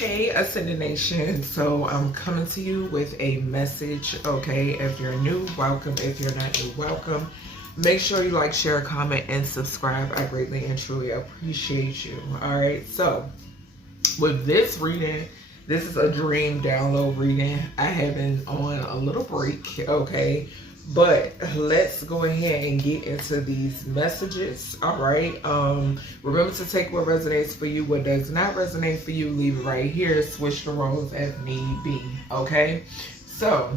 Hey Ascended Nation, so I'm coming to you with a message. Okay, if you're new, welcome. If you're not new, welcome. Make sure you like, share, comment, and subscribe. I greatly and truly appreciate you. All right, so with this reading, this is a dream download reading. I have been on a little break, okay, but let's go ahead and get into these messages. All right, remember to take what resonates for you. What does not resonate for you, leave it right here. Switch the roles if need be. Okay, so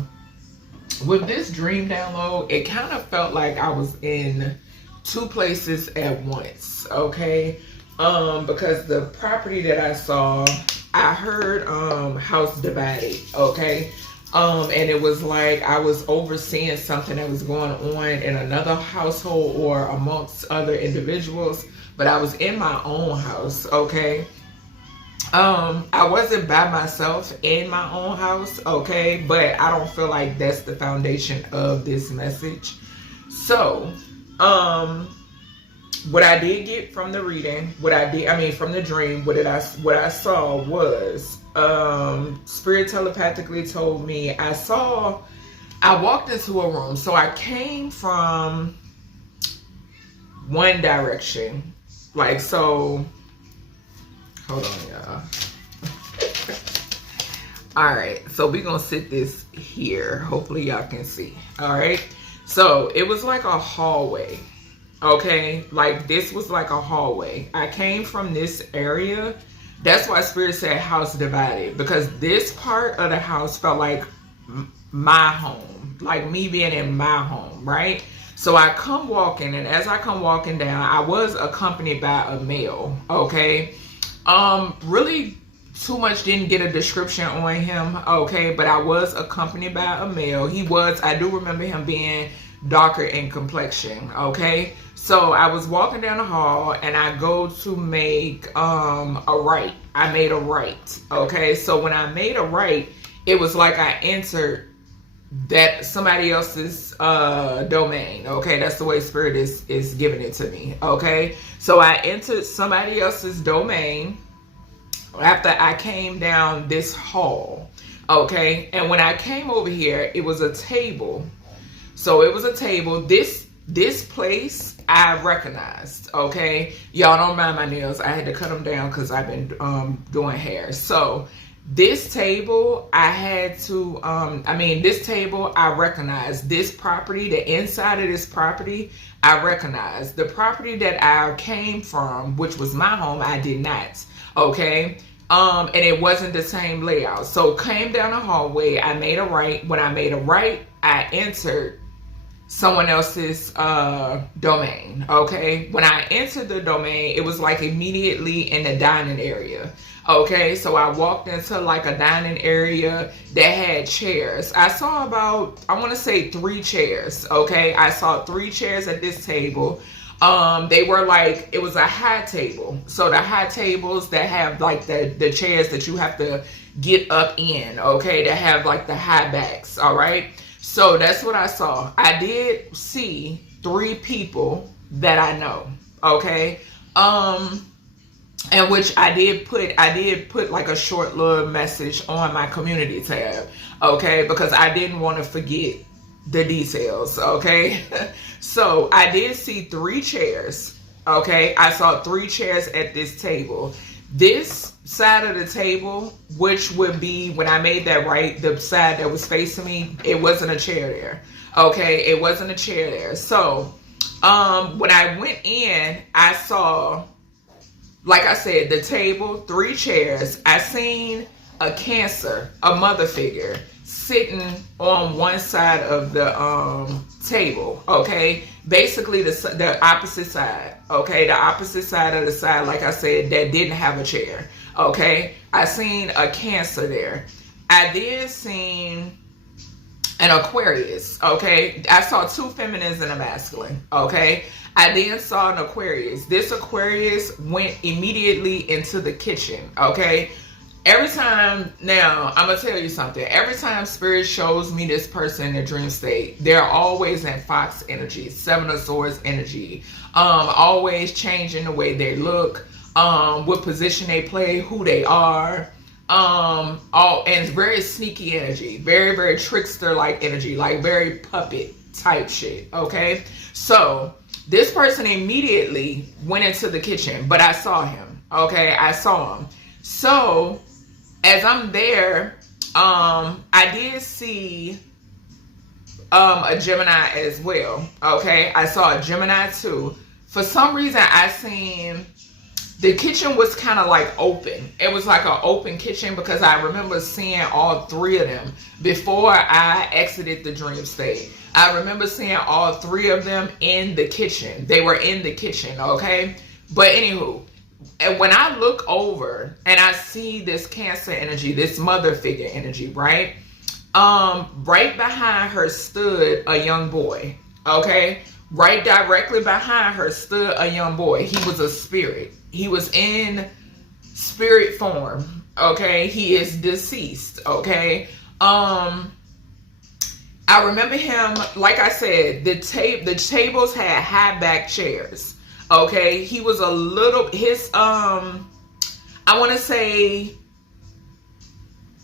with this dream download, it kind of felt like I was in two places at once. Okay, because the property that I saw, I heard house divided. Okay, and it was like I was overseeing something that was going on in another household or amongst other individuals, but I was in my own house. Okay, I wasn't by myself in my own house. Okay, but I don't feel like that's the foundation of this message. So what I did get from the reading, from the dream, what I saw was, Spirit telepathically told me, I walked into a room. So I came from one direction. Like, so, hold on, y'all. All right, so we're going to sit this here. Hopefully y'all can see. All right. So it was like a hallway. Okay, like this was like a hallway. I came from this area. That's why Spirit said house divided, because this part of the house felt like my home, like me being in my home, right? So I come walking, and as I come walking down, I was accompanied by a male. Okay, really too much didn't get a description on him. Okay, but I was accompanied by a male. I do remember him being darker in complexion. Okay, so I was walking down the hall and I go to make a right. I made a right. Okay, so when I made a right, it was like I entered that somebody else's domain. Okay, that's the way Spirit is giving it to me. Okay, so I entered somebody else's domain after I came down this hall. Okay, and when I came over here, it was a table. So it was a table. This place I recognized. Okay, y'all don't mind my nails. I had to cut them down because I've been doing hair. So this table I had to this table I recognized. This property, the inside of this property, I recognized. The property that I came from, which was my home, I did not. Okay, and it wasn't the same layout. So came down the hallway, I made a right. When I made a right, I entered someone else's domain. Okay, when I entered the domain, it was like immediately in the dining area. Okay, so I walked into like a dining area that had chairs. I saw about, I want to say 3 chairs. Okay, I saw 3 chairs at this table. They were like, it was a high table. So the high tables that have like the chairs that you have to get up in. Okay, that have like the high backs. All right, so that's what I saw. I did see 3 people that I know. Okay, and which I did put like a short little message on my community tab. Okay, because I didn't want to forget the details. Okay, so I did see 3 chairs. Okay, I saw 3 chairs at this table. This side of the table, which would be, when I made that right, the side that was facing me, it wasn't a chair there. Okay, it wasn't a chair there. So when I went in, I saw, like I said, the table, 3 chairs. I seen a Cancer, a mother figure, sitting on one side of the table. Okay, basically the opposite side. Okay, the opposite side of the side, like I said, that didn't have a chair. Okay, I seen a Cancer there. I did seen an Aquarius. Okay, I saw 2 feminines and a masculine. Okay, I then saw an Aquarius. This Aquarius went immediately into the kitchen. Okay, every time, now I'm gonna tell you something, every time Spirit shows me this person in a dream state, they're always in Fox energy, 7 of Swords energy, always changing the way they look, what position they play, who they are, all, and very sneaky energy, very, very trickster like energy, like very puppet type shit. Okay, so this person immediately went into the kitchen, but I saw him. Okay, I saw him. So as I'm there, I did see a Gemini as well. Okay, I saw a Gemini too. For some reason, I seen the kitchen was kind of like open. It was like an open kitchen because I remember seeing all three of them before I exited the dream state. I remember seeing all three of them in the kitchen. They were in the kitchen, okay? But anywho, and when I look over and I see this Cancer energy, this mother figure energy, right? Right behind her stood a young boy, okay? Right directly behind her stood a young boy. He was a spirit. He was in spirit form, okay? He is deceased, okay? I remember him, like I said, the tables had high back chairs, okay? He was a little, I want to say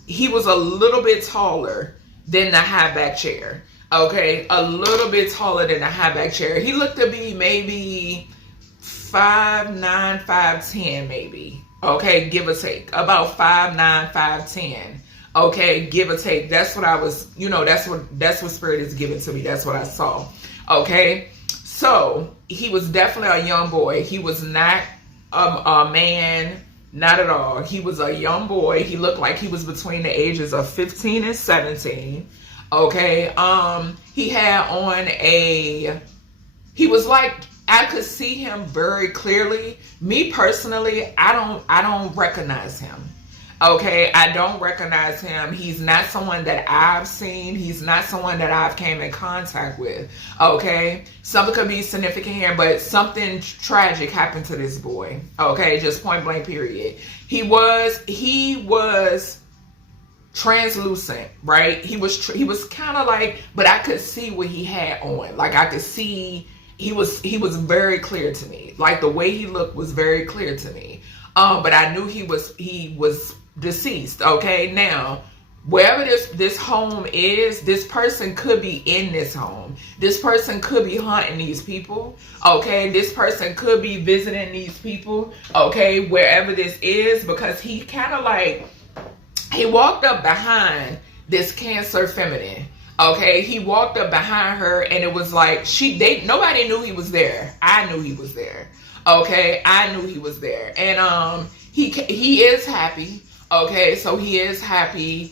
he was a little bit taller than the high back chair, okay? A little bit taller than the high back chair. He looked to be maybe 5'9", 5'10", maybe, okay, give or take, about 5'9", 5'10", okay, give or take. That's what I was, that's what spirit is giving to me. That's what I saw, okay? So he was definitely a young boy. He was not a man, not at all. He was a young boy. He looked like he was between the ages of 15 and 17, okay? He had on he was like, I could see him very clearly. Me personally, I don't recognize him. Okay, I don't recognize him. He's not someone that I've seen. He's not someone that I've came in contact with. Okay, something could be significant here, but something tragic happened to this boy. Okay, just point blank period. He was translucent, right? He was kind of like, but I could see what he had on. Like I could see. He was very clear to me. Like the way he looked was very clear to me. But I knew he was deceased. Okay, now wherever this home is, this person could be in this home. This person could be hunting these people. Okay, this person could be visiting these people. Okay, wherever this is, because he kind of like he walked up behind this Cancer feminine. Okay, he walked up behind her and it was like nobody knew he was there. I knew he was there. Okay, I knew he was there. And he is happy. Okay, so he is happy.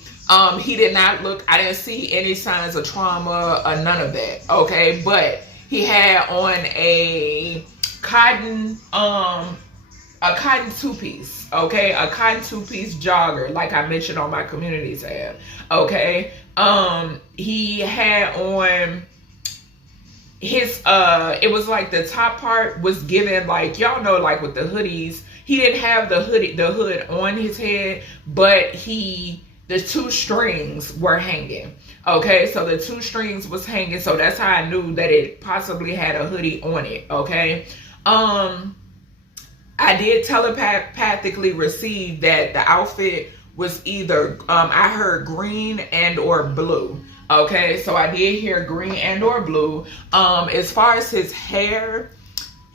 He did not look, I didn't see any signs of trauma or none of that. Okay, but he had on a cotton two-piece. Okay, a cotton two-piece jogger, like I mentioned on my community tab. Okay. He had on his it was like the top part was given, like y'all know, like with the hoodies, he didn't have the hood on his head, but the two strings were hanging. Okay, so the two strings was hanging, so that's how I knew that it possibly had a hoodie on it. Okay, I did telepathically receive that the outfit was either I heard green and or blue. Okay, so I did hear green and or blue. As far as his hair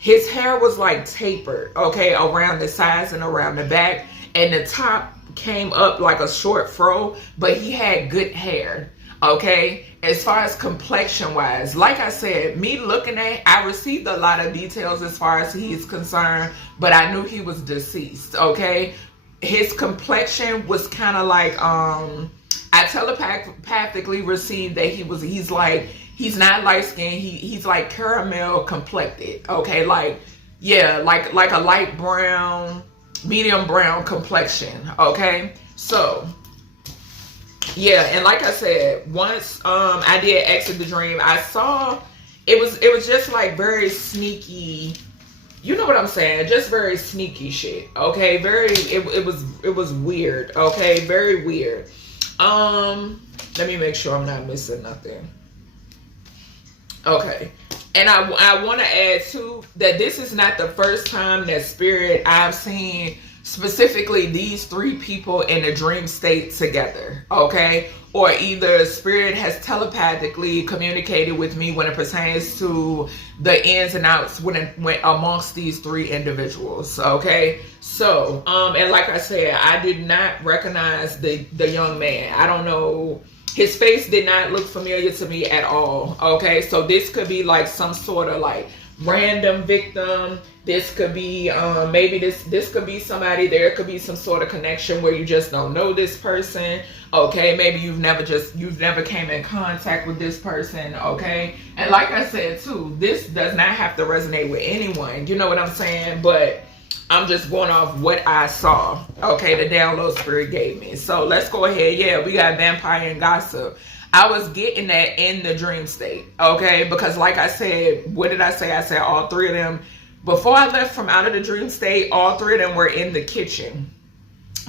was like tapered, okay, around the sides and around the back, and the top came up like a short fro, but he had good hair. Okay, as far as complexion wise, like I said, me looking at, I received a lot of details as far as he's concerned, but I knew he was deceased. Okay, his complexion was kind of like, I telepathically received that he's not light skinned, he's like caramel complected. Okay, like a light brown, medium brown complexion. Okay, so yeah, and like I said, once I did exit the dream, I saw it was just like very sneaky. You know what I'm saying? Just very sneaky shit. Okay, it was weird. Okay, very weird. Let me make sure I'm not missing nothing. Okay, and I want to add too that this is not the first time that spirit I've seen specifically these three people in a dream state together, okay? Or either spirit has telepathically communicated with me when it pertains to the ins and outs when amongst these three individuals, okay? So, and like I said, I did not recognize the young man. I don't know. His face did not look familiar to me at all, okay? So this could be like some sort of like random victim. This could be maybe this could be somebody. There could be some sort of connection where you just don't know this person, okay? Maybe you've never came in contact with this person, okay? And like I said too, this does not have to resonate with anyone, you know what I'm saying? But I'm just going off what I saw, okay? The download spirit gave me. So let's go ahead. Yeah, we got vampire and gossip. I was getting that in the dream state, okay? Because like I said, what did I say? I said all three of them, before I left from out of the dream state, all three of them were in the kitchen,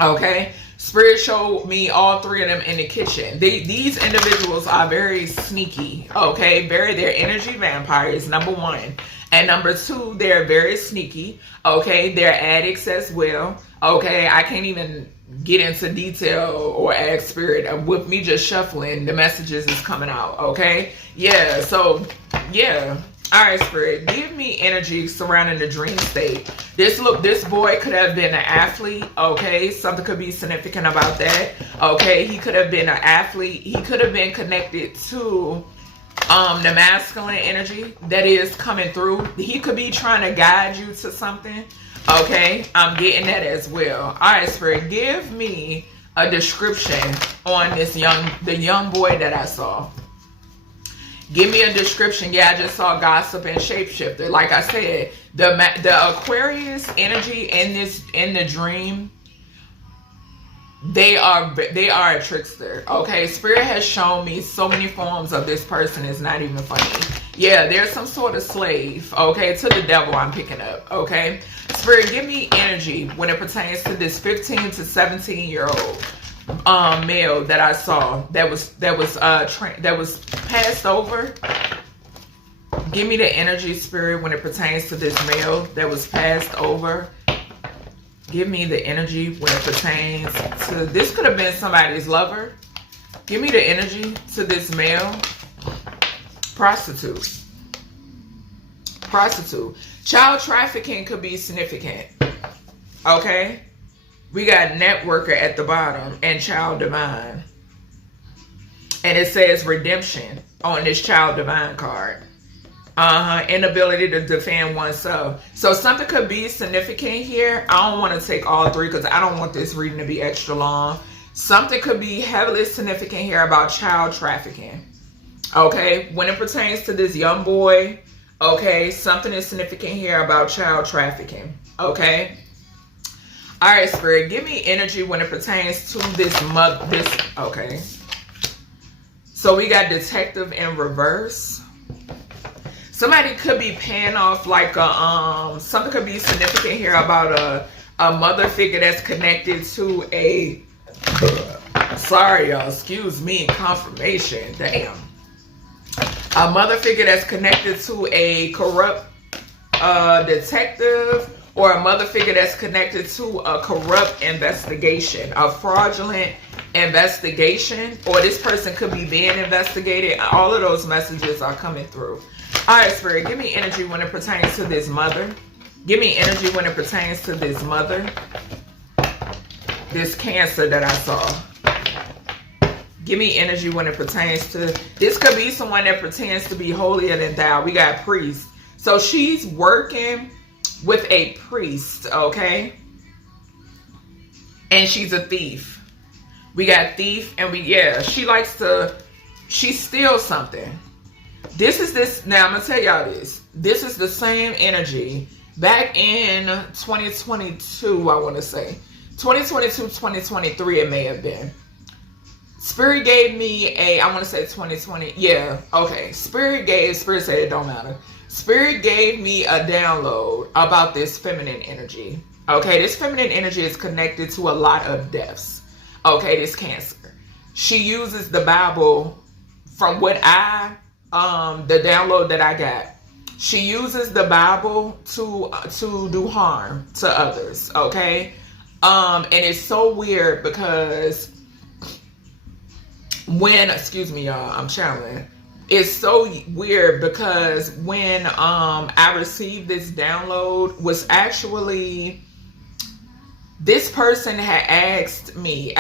okay? Spirit showed me all three of them in the kitchen. These individuals are very sneaky, okay? They're energy vampires, number one. And number two, they're very sneaky, okay? They're addicts as well, okay? I can't even get into detail or ask spirit. With me just shuffling, the messages is coming out, okay? Yeah, so, yeah. All right, spirit, give me energy surrounding the dream state. This boy could have been an athlete, okay? Something could be significant about that, okay? He could have been an athlete. He could have been connected to the masculine energy that is coming through. He could be trying to guide you to something, okay? I'm getting that as well. All right, spirit, give me a description on the young boy that I saw. Give me a description. Yeah, I just saw gossip and shapeshifter. Like I said, the Aquarius energy in the dream, they are a trickster, okay? Spirit has shown me so many forms of this person. It's not even funny. Yeah, there's some sort of slave, okay, to the devil I'm picking up, okay? Spirit, give me energy when it pertains to this 15 to 17 year old male that I saw that was passed over. Give me the energy, spirit, when it pertains to this male that was passed over. Give me the energy when it pertains to, this could have been somebody's lover. Give me the energy to this male. Prostitute. Child trafficking could be significant, okay? We got networker at the bottom and child divine. And it says redemption on this child divine card. Inability to defend oneself. So something could be significant here. I don't want to take all three because I don't want this reading to be extra long. Something could be heavily significant here about child trafficking. Okay, when it pertains to this young boy, okay, something is significant here about child trafficking. Okay. All right, spirit, give me energy when it pertains to this okay. So we got detective in reverse. Somebody could be paying off like something could be significant here about a mother figure that's connected to a, sorry y'all, excuse me, confirmation, damn. A mother figure that's connected to a corrupt detective, or a mother figure that's connected to a corrupt investigation, a fraudulent investigation, or this person could be being investigated. All of those messages are coming through. All right, spirit, give me energy when it pertains to this mother. Give me energy when it pertains to this mother. This Cancer that I saw. Give me energy when it pertains to, this could be someone that pretends to be holier than thou. We got priest. So she's working with a priest, okay? And she's a thief. We got thief, and she steals something. Now I'm gonna tell y'all this. This is the same energy back in 2022, I wanna say. 2022, 2023 it may have been. Spirit gave me I want to say 2020. Yeah, okay. Spirit said it don't matter. Spirit gave me a download about this feminine energy. Okay, this feminine energy is connected to a lot of deaths. Okay, this Cancer. She uses the Bible from what the download that I got. She uses the Bible to do harm to others. Okay. And it's so weird because when, excuse me, y'all, I'm channeling. It's so weird because when I received this download was actually, this person had asked me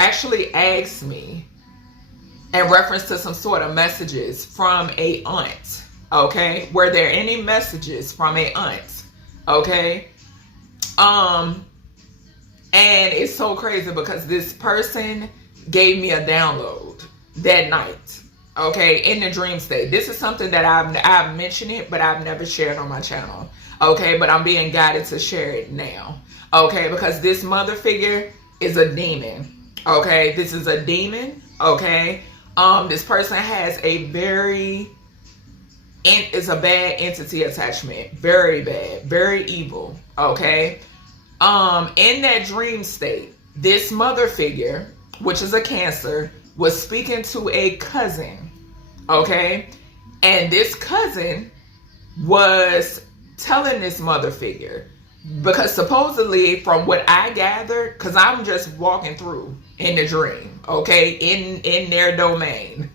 in reference to some sort of messages from a aunt. Okay, were there any messages from a aunt? Okay, and it's so crazy because this person gave me a download that night. Okay, in the dream state. This is something that I've mentioned it, but I've never shared on my channel. Okay, but I'm being guided to share it now. Okay, because this mother figure is a demon. Okay, this is a demon. Okay, this person has a it's a bad entity attachment. Very bad, very evil. Okay, in that dream state, this mother figure, which is a Cancer, was speaking to a cousin, okay? And this cousin was telling this mother figure, because supposedly from what I gathered, because I'm just walking through in the dream, okay, in their domain.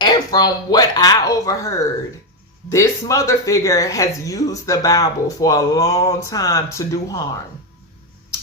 And from what I overheard, this mother figure has used the Bible for a long time to do harm,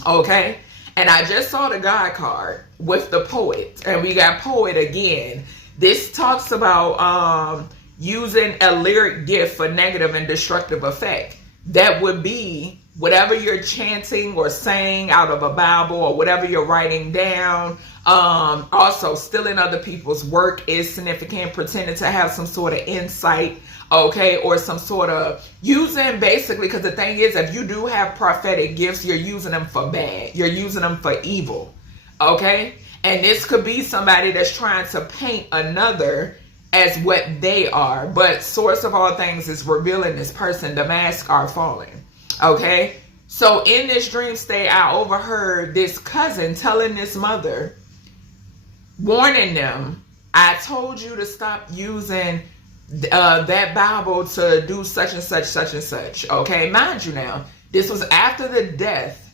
okay? And I just saw the God card with the poet, and we got poet again. This talks about using a lyric gift for negative and destructive effect. That would be whatever you're chanting or saying out of a Bible or whatever you're writing down. Also, stealing other people's work is significant, pretending to have some sort of insight, okay, or some sort of using, basically, because the thing is, if you do have prophetic gifts, you're using them for bad. You're using them for evil, okay? And this could be somebody that's trying to paint another as what they are. But source of all things is revealing this person. The masks are falling, okay? So in this dream state, I overheard this cousin telling this mother, warning them, I told you to stop using that Bible to do such and such, such and such. Okay, mind you now, this was after the death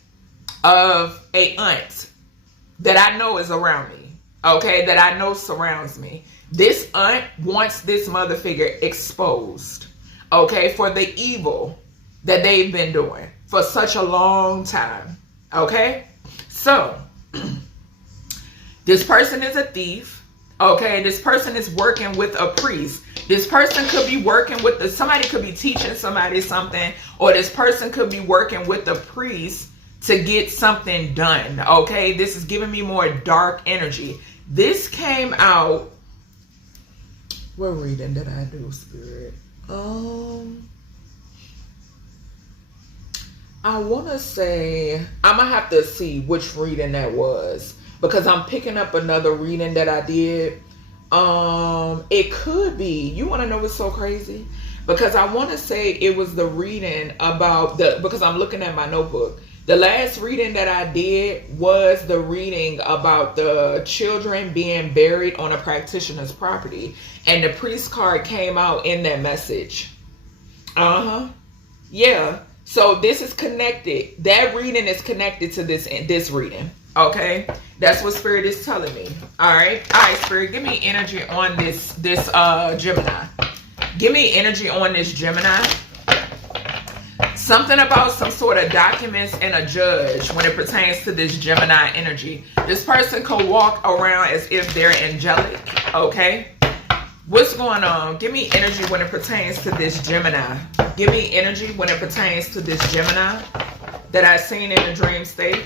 of a aunt that I know is around me. Okay, that I know surrounds me. This aunt wants this mother figure exposed, okay, for the evil that they've been doing for such a long time. Okay, so this person is a thief. Okay, this person is working with a priest. This person could be working with somebody could be teaching somebody something, or this person could be working with a priest to get something done. Okay, this is giving me more dark energy. This came out. What reading did I do, Spirit? I want to say, I'm going to have to see which reading that was, because I'm picking up another reading that I did. It could be, you want to know what's so crazy? Because I want to say it was the reading about because I'm looking at my notebook. The last reading that I did was the reading about the children being buried on a practitioner's property. And the priest card came out in that message. Yeah. So this is connected. That reading is connected to this reading. Okay. That's what Spirit is telling me. All right. All right, Spirit, give me energy on this Gemini. Give me energy on this Gemini. Something about some sort of documents and a judge when it pertains to this Gemini energy. This person could walk around as if they're angelic. Okay. What's going on? Give me energy when it pertains to this Gemini. Give me energy when it pertains to this Gemini that I've seen in the dream state.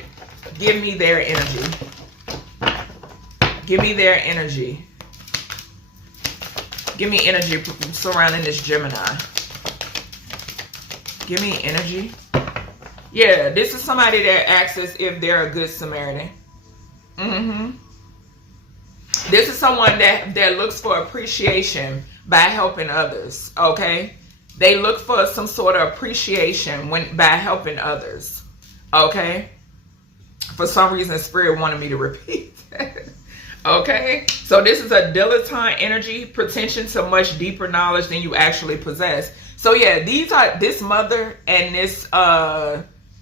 Give me their energy. Give me their energy. Give me energy surrounding this Gemini. Give me energy. Yeah, this is somebody that acts as if they're a good Samaritan. This is someone that looks for appreciation by helping others, okay? They look for some sort of appreciation by helping others, okay? For some reason, Spirit wanted me to repeat that, okay? So this is a dilettante energy, pretension to much deeper knowledge than you actually possess. So yeah, this mother and this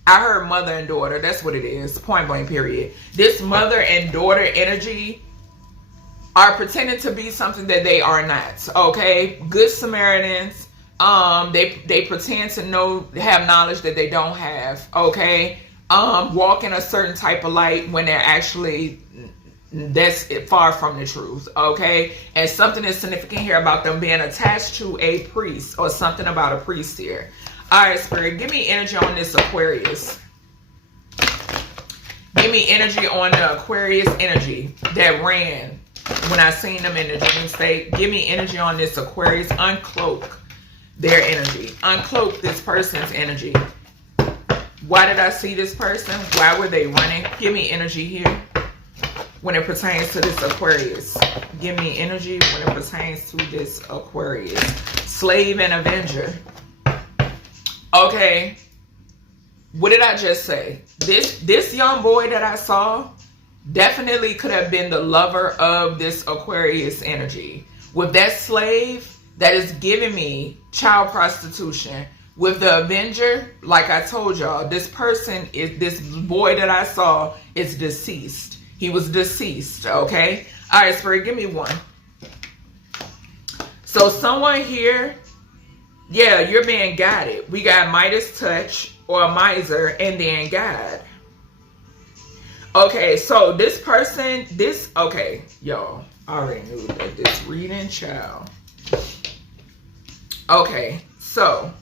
I heard mother and daughter. That's what it is. Point blank, period. This mother and daughter energy are pretending to be something that they are not. Okay? Good Samaritans. They pretend to have knowledge that they don't have. Okay? Walk in a certain type of light when they're actually, that's far from the truth. Okay? And something is significant here about them being attached to a priest, or something about a priest here. All right, Spirit, give me energy on this Aquarius. Give me energy on the Aquarius energy that ran when I seen them in the dream state. Give me energy on this Aquarius. Uncloak their energy. Uncloak this person's energy. Why did I see this person? Why were they running? Give me energy here when it pertains to this Aquarius. Give me energy when it pertains to this Aquarius. Slave and Avenger. Okay, what did I just say? This young boy that I saw definitely could have been the lover of this Aquarius energy. With that slave that is giving me child prostitution. With the Avenger, like I told y'all, this boy that I saw is deceased. He was deceased, okay? All right, Spirit, give me one. So someone here, yeah, you're being guided. We got Midas touch or miser and then guide. Okay, so this person, okay, y'all, I already knew that this reading child. Okay, so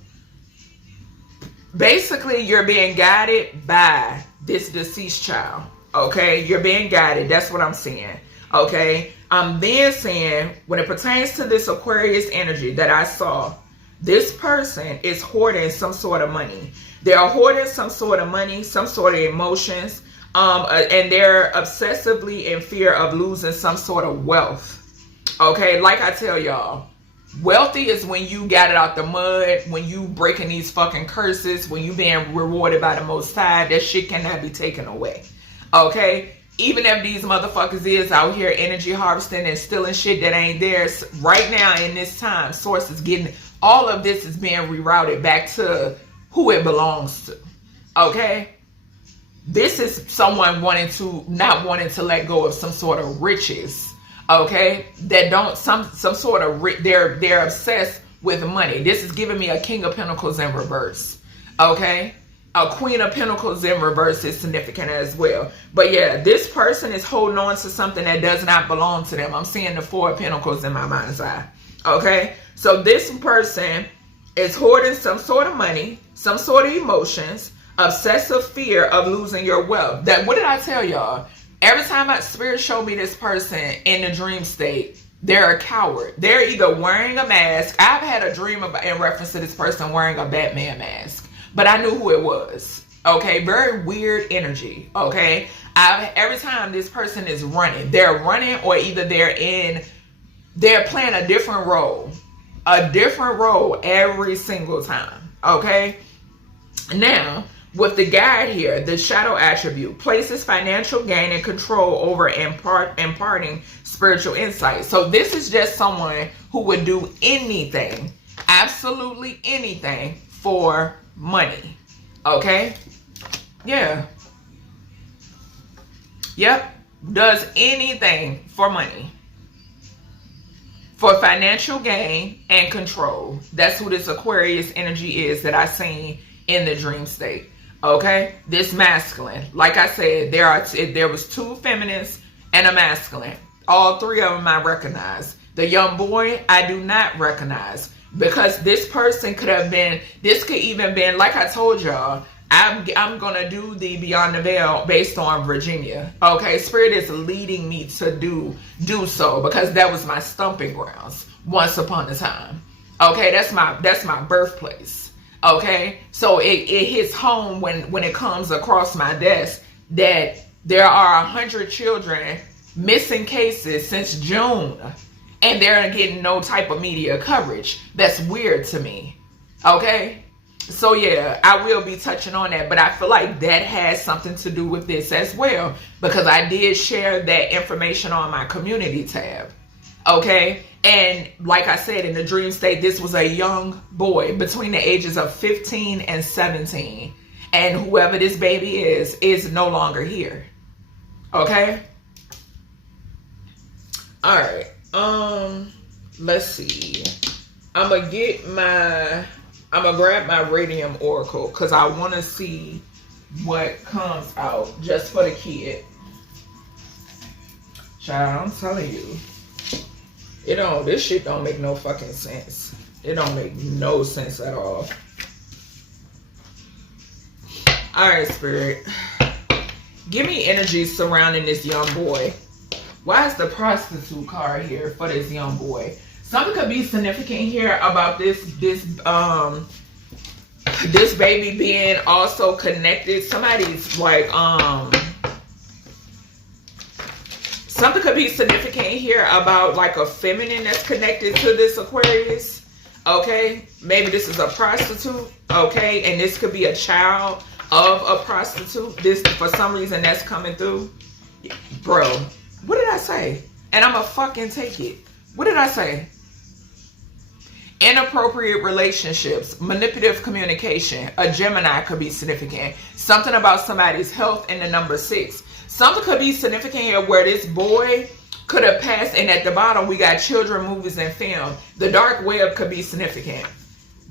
basically you're being guided by this deceased child. Okay, you're being guided. That's what I'm seeing. Okay, I'm then saying when it pertains to this Aquarius energy that I saw, this person is hoarding some sort of money. They're hoarding some sort of money, some sort of emotions, and they're obsessively in fear of losing some sort of wealth. Okay, like I tell y'all, wealthy is when you got it out the mud, when you breaking these fucking curses, when you being rewarded by the Most High. That shit cannot be taken away. Okay, even if these motherfuckers is out here energy harvesting and stealing shit that ain't theirs right now in this time, source is getting. All of this is being rerouted back to who it belongs to. Okay? This is someone not wanting to let go of some sort of riches. Okay? That don't, some sort of, they're obsessed with money. This is giving me a King of Pentacles in reverse. Okay? A Queen of Pentacles in reverse is significant as well. But yeah, this person is holding on to something that does not belong to them. I'm seeing the Four of Pentacles in my mind's eye. Okay? So this person is hoarding some sort of money, some sort of emotions, obsessive fear of losing your wealth. What did I tell y'all? Every time my spirit showed me this person in the dream state, they're a coward. They're either wearing a mask. I've had a dream in reference to this person wearing a Batman mask, but I knew who it was. Okay, very weird energy. Okay, every time this person is running, they're running, or either they're playing a different role every single time. Okay, now with the guide here, the shadow attribute places financial gain and control over imparting spiritual insight. So this is just someone who would do anything, absolutely anything for money. Okay, yeah, yep, does anything for money, for financial gain and control. That's who this Aquarius energy is that I seen in the dream state. Okay, this masculine, like I said, there was two feminines and a masculine. All three of them I recognize. The young boy I do not recognize, because this person could have been, this could even been, like I told y'all, I'm gonna do the Beyond the Veil based on Virginia. Okay, Spirit is leading me to do so, because that was my stomping grounds once upon a time. Okay, that's my birthplace. Okay, so it hits home when it comes across my desk that there are 100 children missing cases since June, and they're getting no type of media coverage. That's weird to me. Okay, so yeah, I will be touching on that, but I feel like that has something to do with this as well, because I did share that information on my community tab. Okay, and like I said, in the dream state, this was a young boy between the ages of 15 and 17. And whoever this baby is no longer here. Okay? All right. Let's see. I'm gonna grab my radium oracle because I want to see what comes out just for the kid. Child, I'm telling you, this shit don't make no fucking sense. It don't make no sense at all. All right, Spirit. Give me energy surrounding this young boy. Why is the prostitute card here for this young boy? Something could be significant here about this baby being also connected. Somebody's like, something could be significant here about like a feminine that's connected to this Aquarius. Okay, maybe this is a prostitute. Okay, and this could be a child of a prostitute. This, for some reason, that's coming through. Bro, what did I say? And I'm gonna fucking take it. What did I say? Inappropriate relationships, manipulative communication. A Gemini could be significant. Something about somebody's health in the number 6. Something could be significant here where this boy could have passed. And at the bottom, we got children, movies, and film. The dark web could be significant.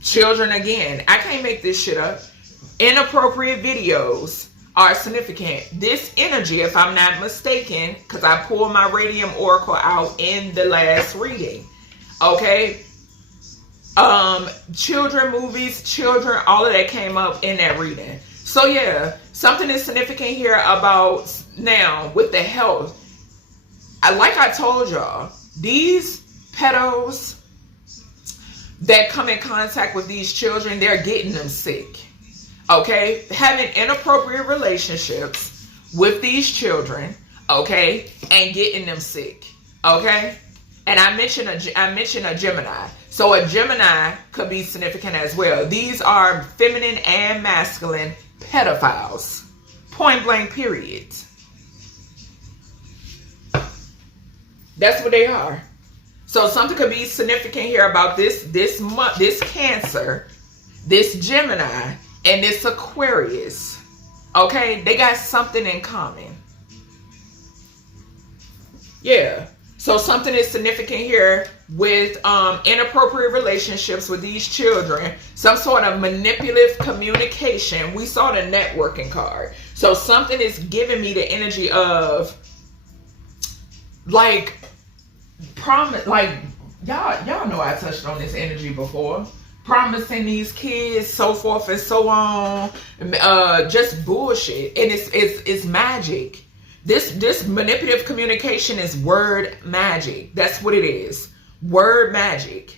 Children again. I can't make this shit up. Inappropriate videos are significant. This energy, if I'm not mistaken, because I pulled my radium oracle out in the last reading. Okay? Children, movies, children, all of that came up in that reading. So yeah, something is significant here about now with the health. Like I told y'all, these pedos that come in contact with these children, they're getting them sick. Okay, having inappropriate relationships with these children, okay, and getting them sick, okay. And I mentioned a Gemini, so a Gemini could be significant as well. These are feminine and masculine pedophiles, point blank. Period. That's what they are. So something could be significant here about this Cancer, this Gemini, and this Aquarius. Okay, they got something in common. Yeah. So something is significant here with inappropriate relationships with these children. Some sort of manipulative communication. We saw the networking card. So something is giving me the energy of like promise. Like y'all know I touched on this energy before. Promising these kids, so forth and so on. Just bullshit. And it's magic. This manipulative communication is word magic. That's what it is. Word magic.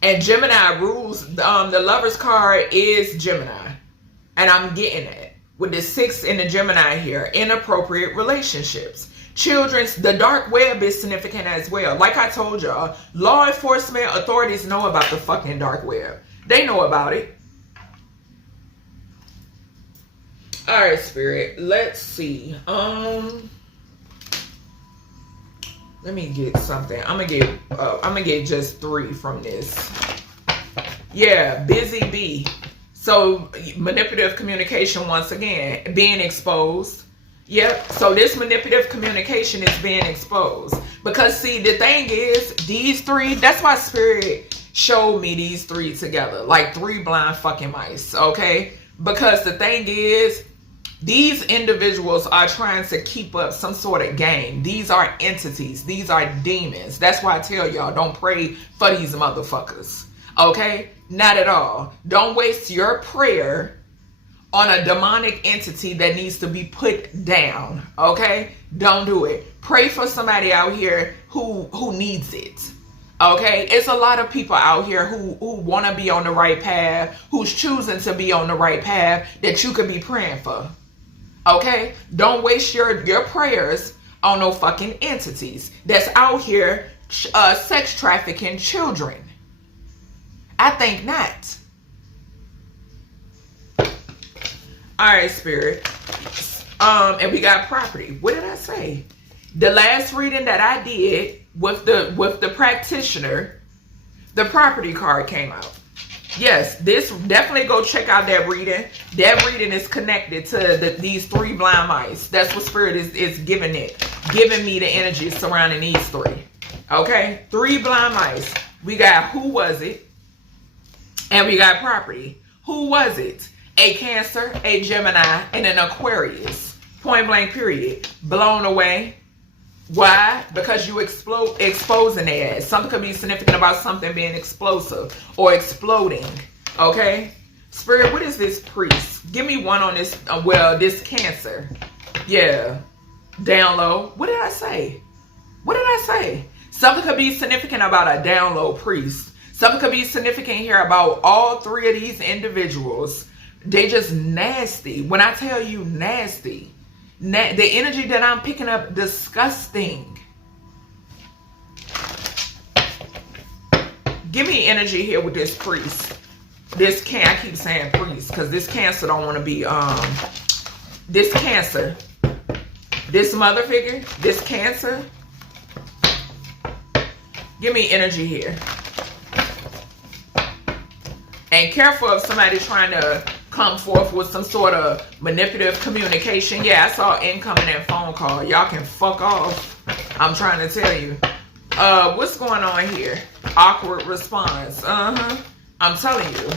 And Gemini rules. The Lover's card is Gemini. And I'm getting it. With the 6 in the Gemini here. Inappropriate relationships. Children's, the dark web is significant as well. Like I told y'all, law enforcement authorities know about the fucking dark web. They know about it. All right, Spirit. Let's see. Let me get something. I'm gonna get just 3 from this. Yeah, busy bee. So manipulative communication once again being exposed. Yep. So this manipulative communication is being exposed because see the thing is these 3. That's why Spirit showed me these 3 together like 3 blind fucking mice. Okay. Because the thing is, these individuals are trying to keep up some sort of game. These are entities. These are demons. That's why I tell y'all, don't pray for these motherfuckers. Okay? Not at all. Don't waste your prayer on a demonic entity that needs to be put down. Okay? Don't do it. Pray for somebody out here who needs it. Okay? It's a lot of people out here who want to be on the right path, who's choosing to be on the right path that you could be praying for. Okay? Don't waste your prayers on no fucking entities that's out here sex trafficking children. I think not. Alright, Spirit. And we got property. What did I say? The last reading that I did with the practitioner, the property card came out. Yes, this definitely go check out that reading. That reading is connected to these 3 blind mice. That's what Spirit is giving it. Giving me the energy surrounding these 3. Okay? 3 blind mice. We got who was it? And we got property. Who was it? A Cancer, a Gemini, and an Aquarius. Point blank period. Blown away. Why? Because you exposing their ass. Something could be significant about something being explosive or exploding. Okay? Spirit, what is this priest? Give me one on this, this Cancer. Yeah. Down low. What did I say? What did I say? Something could be significant about a down low priest. Something could be significant here about all 3 of these individuals. They just nasty. When I tell you nasty, the energy that I'm picking up, disgusting. Give me energy here with this priest. I keep saying priest because this Cancer don't want to be, this Cancer, this mother figure, this Cancer. Give me energy here. And careful of somebody trying to come forth with some sort of manipulative communication. Yeah, I saw incoming and phone call. Y'all can fuck off. I'm trying to tell you. What's going on here? Awkward response. I'm telling you.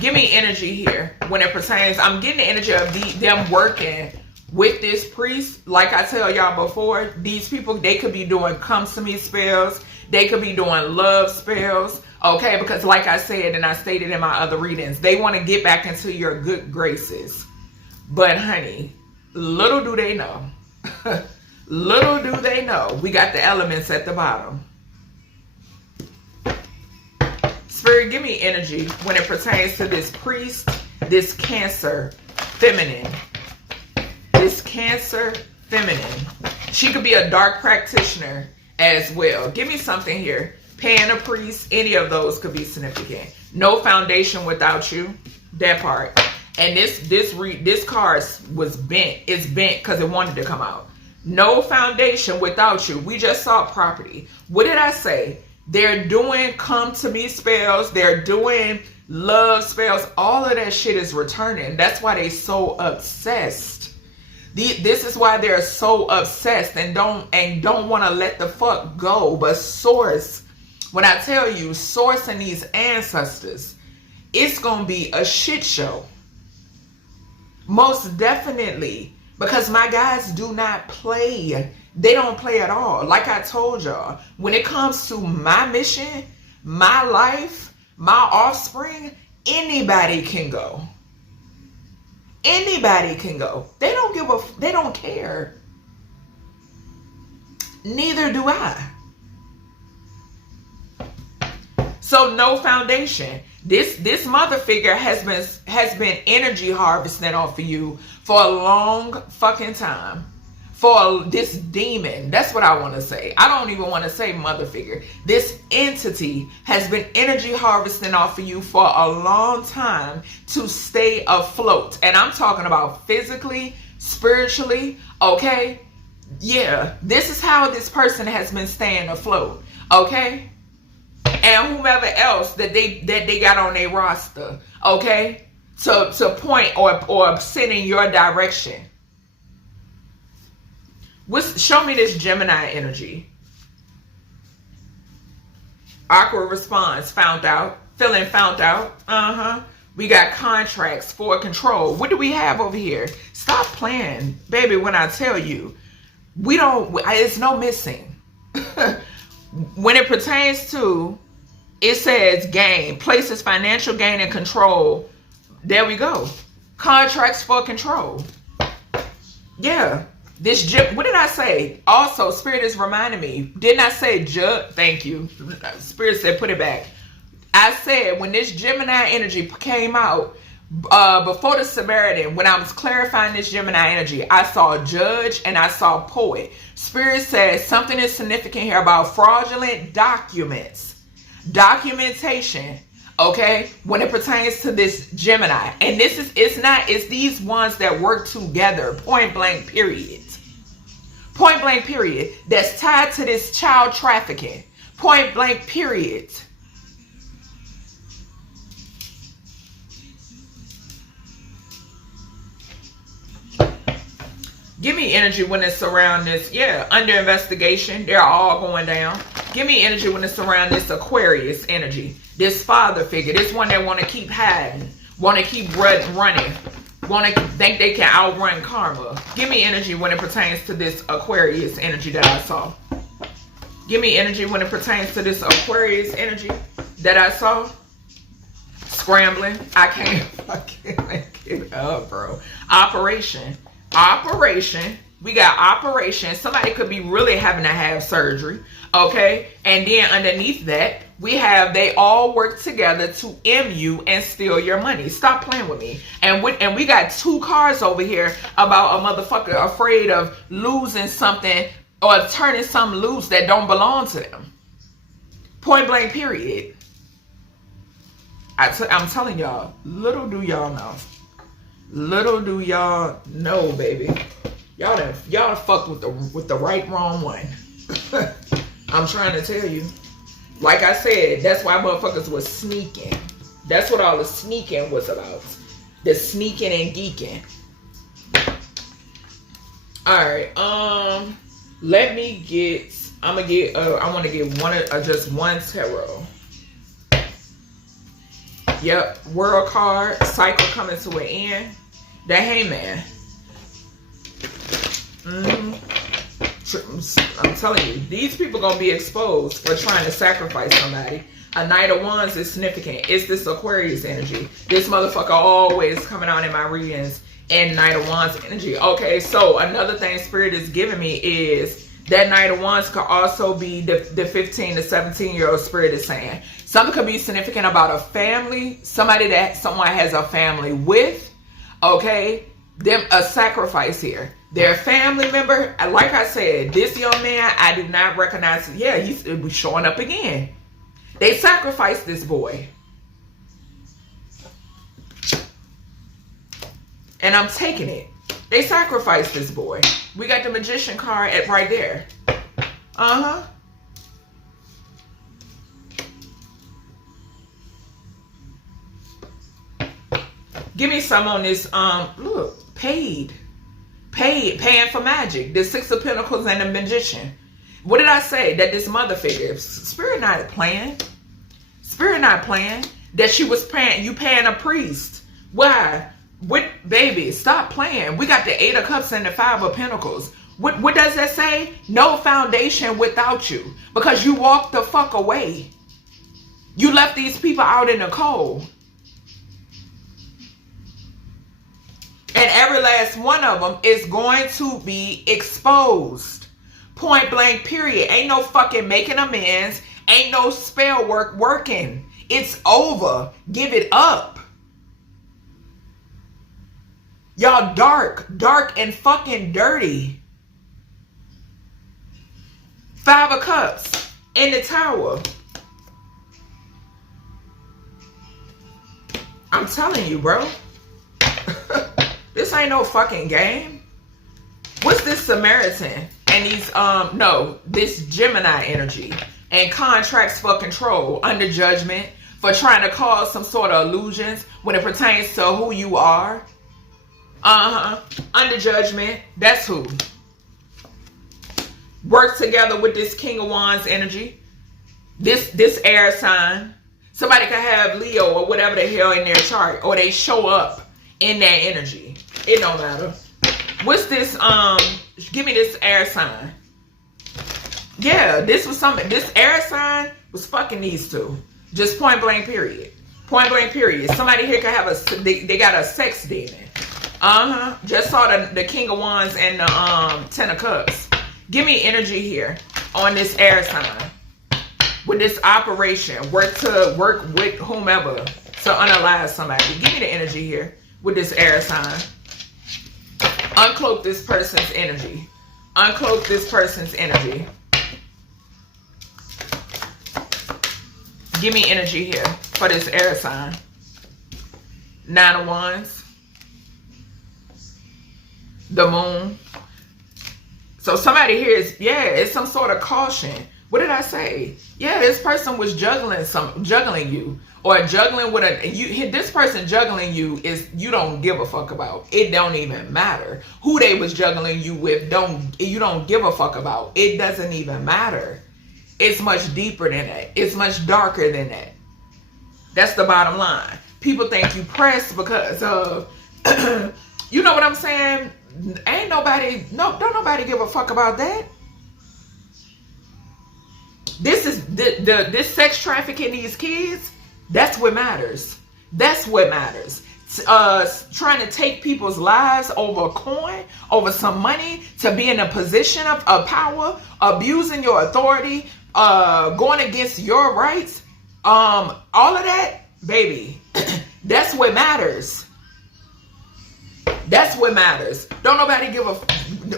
Give me energy here when it pertains. I'm getting the energy of them working with this priest. Like I tell y'all before, these people, they could be doing come to me spells. They could be doing love spells. Okay, because like I said, and I stated in my other readings, they want to get back into your good graces. But honey, little do they know. Little do they know. We got the elements at the bottom. Spirit, give me energy when it pertains to this priest, this Cancer feminine. This Cancer feminine. She could be a dark practitioner as well. Give me something here. Pan a priest, any of those could be significant. No foundation without you. That part. And this card was bent. It's bent because it wanted to come out. No foundation without you. We just saw property. What did I say? They're doing come to me spells. They're doing love spells. All of that shit is returning. That's why they so obsessed. This is why they're so obsessed and don't want to let the fuck go. But source, when I tell you, source and these ancestors, it's going to be a shit show. Most definitely. Because my guys do not play. They don't play at all. Like I told y'all, when it comes to my mission, my life, my offspring, anybody can go. Anybody can go. They don't care. Neither do I. So no foundation. This mother figure has been energy harvesting off of you for a long fucking time. For this demon. That's what I want to say. I don't even want to say mother figure. This entity has been energy harvesting off of you for a long time to stay afloat. And I'm talking about physically, spiritually, okay? Yeah, this is how this person has been staying afloat, okay? And whomever else that they got on their roster, okay? To point or send in your direction. Show me this Gemini energy. Awkward response. Found out. Feeling found out. We got contracts for control. What do we have over here? Stop playing. Baby, when I tell you, it's no missing. When it pertains to, it says gain. Places financial gain and control. There we go. Contracts for control. Yeah. What did I say? Also, Spirit is reminding me. Didn't I say judge? Thank you. Spirit said put it back. I said when this Gemini energy came out, before the Samaritan, when I was clarifying this Gemini energy, I saw judge and I saw poet. Spirit says something is significant here about fraudulent documents. Documentation. Okay, when it pertains to this Gemini, and it's these ones that work together, point blank period. Point blank period. That's tied to this child trafficking. Point blank period. Give me energy when it's around this. Yeah, under investigation. They're all going down. Give me energy when it's around this Aquarius energy. This father figure. This one that want to keep hiding. Want to keep running. Want to think they can outrun karma. Give me energy when it pertains to this Aquarius energy that I saw. Give me energy when it pertains to this Aquarius energy that I saw. Scrambling. I can't make it up, bro. Operation. We got operation. Somebody could be really having to have surgery. Okay. And then underneath that, we have they all work together to you and steal your money. Stop playing with me. And we got 2 cards over here about a motherfucker afraid of losing something or turning something loose that don't belong to them. Point blank period. I'm telling y'all, little do y'all know. Little do y'all know, baby. Y'all fucked with the wrong one. I'm trying to tell you. Like I said, that's why motherfuckers was sneaking. That's what all the sneaking was about. The sneaking and geeking. Alright, let me get I want to get just one tarot. Yep, world card, cycle coming to an end. The Hangman. I'm telling you, these people gonna be exposed for trying to sacrifice somebody. A Knight of Wands is significant. It's this Aquarius energy. This motherfucker always coming out in my readings in Knight of Wands energy. Okay, so another thing Spirit is giving me is that Knight of Wands could also be the 15 to 17-year-old Spirit is saying. Something could be significant about a family, somebody that someone has a family with, okay? Them a sacrifice here. Their family member, like I said, this young man, I do not recognize. Yeah, he's showing up again. They sacrificed this boy. And I'm taking it. They sacrificed this boy. We got the Magician card right there. Uh-huh. Give me some on this, look, paying for magic. The 6 of Pentacles and the Magician. What did I say? That this mother figure, Spirit not playing. Spirit not playing. That she was paying a priest. Why? What, baby, stop playing. We got the 8 of Cups and the 5 of Pentacles. What does that say? No foundation without you. Because you walked the fuck away. You left these people out in the cold. And every last one of them is going to be exposed. Point blank period. Ain't no fucking making amends. Ain't no spell work working. It's over. Give it up. Y'all dark and fucking dirty. 5 of Cups in the Tower. I'm telling you, bro. This ain't no fucking game. What's this Samaritan? And these, this Gemini energy. And contracts for control, under judgment, for trying to cause some sort of illusions when it pertains to who you are. Under judgment, that's who. Work together with this King of Wands energy. This air sign. Somebody could have Leo or whatever the hell in their chart. Or they show up in that energy. It don't matter. What's this? Give me this air sign. Yeah, this was something. This air sign was fucking these two. Just point blank period. Point blank period. Somebody here could have they got a sex demon. Just saw the King of Wands and the 10 of Cups. Give me energy here on this air sign. With this operation. Work with whomever to unalive somebody. Give me the energy here with this air sign. Uncloak this person's energy. Uncloak this person's energy. Give me energy here for this air sign. 9 of Wands. The Moon. So somebody here is, it's some sort of caution What did I say? Yeah, this person was juggling you, or juggling with this person juggling you is, you don't give a fuck about. It don't even matter who they was juggling you with. You don't give a fuck about. It doesn't even matter. It's much deeper than that. It's much darker than that. That's the bottom line. People think you pressed because of you know what I'm saying? Ain't nobody, don't nobody give a fuck about that. This is this sex trafficking these kids. That's what matters. That's what matters. Trying to take people's lives over a coin, over some money, to be in a position of power, abusing your authority, going against your rights, all of that, baby. That's what matters. That's what matters. Don't nobody give a.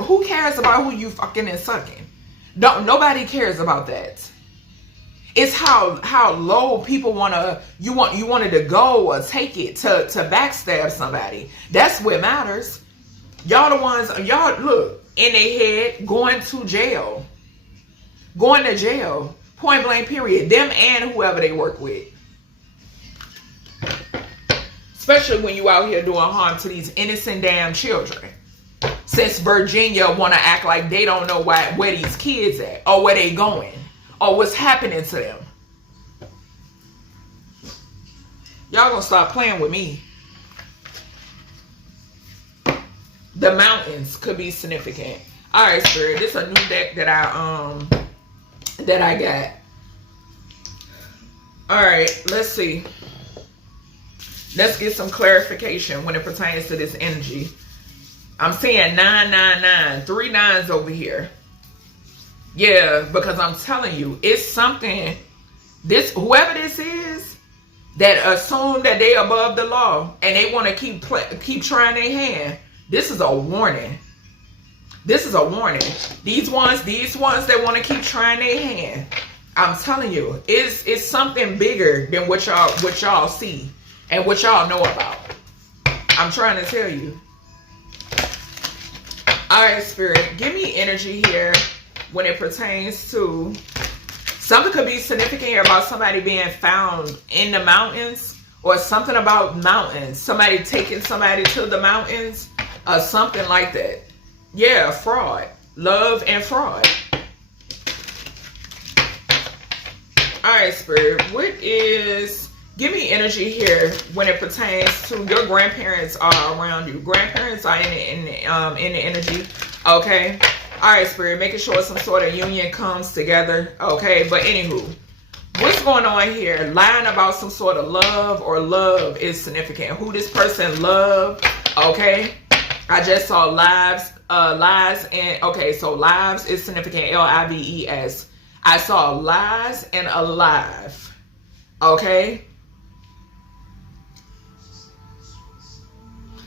Who cares about who you fucking and sucking? Nobody cares about that. It's how low people you wanted to go or take it to backstab somebody. That's what matters. Y'all the ones, y'all look in their head, going to jail. Going to jail. Point blank period. Them and whoever they work with. Especially when you out here doing harm to these innocent damn children. Since Virginia want to act like they don't know where these kids at, or where they going, or what's happening to them. Y'all gonna stop playing with me. The mountains could be significant. All right, Spirit. This is a new deck that I got. All right, let's see. Let's get some clarification when it pertains to this energy. I'm seeing 999, 3 nines over here. Yeah, because I'm telling you, it's something. Whoever this is that assume that they above the law and they want to keep trying their hand. This is a warning. This is a warning. These ones that want to keep trying their hand. I'm telling you, it's something bigger than what y'all see and what y'all know about. I'm trying to tell you. All right, Spirit, give me energy here when it pertains to something. Could be significant here about somebody being found in the mountains, or something about mountains. Somebody taking somebody to the mountains, or something like that. Yeah, fraud. Love and fraud. All right, Spirit, give me energy here when it pertains to your grandparents are around you. Grandparents are in the energy. Okay. All right, Spirit, making sure some sort of union comes together. Okay. But anywho, what's going on here? Lying about some sort of love, or love is significant. Who this person loved. Okay. I just saw lives, and okay. So lives is significant. Lives. I saw lies and alive. Okay.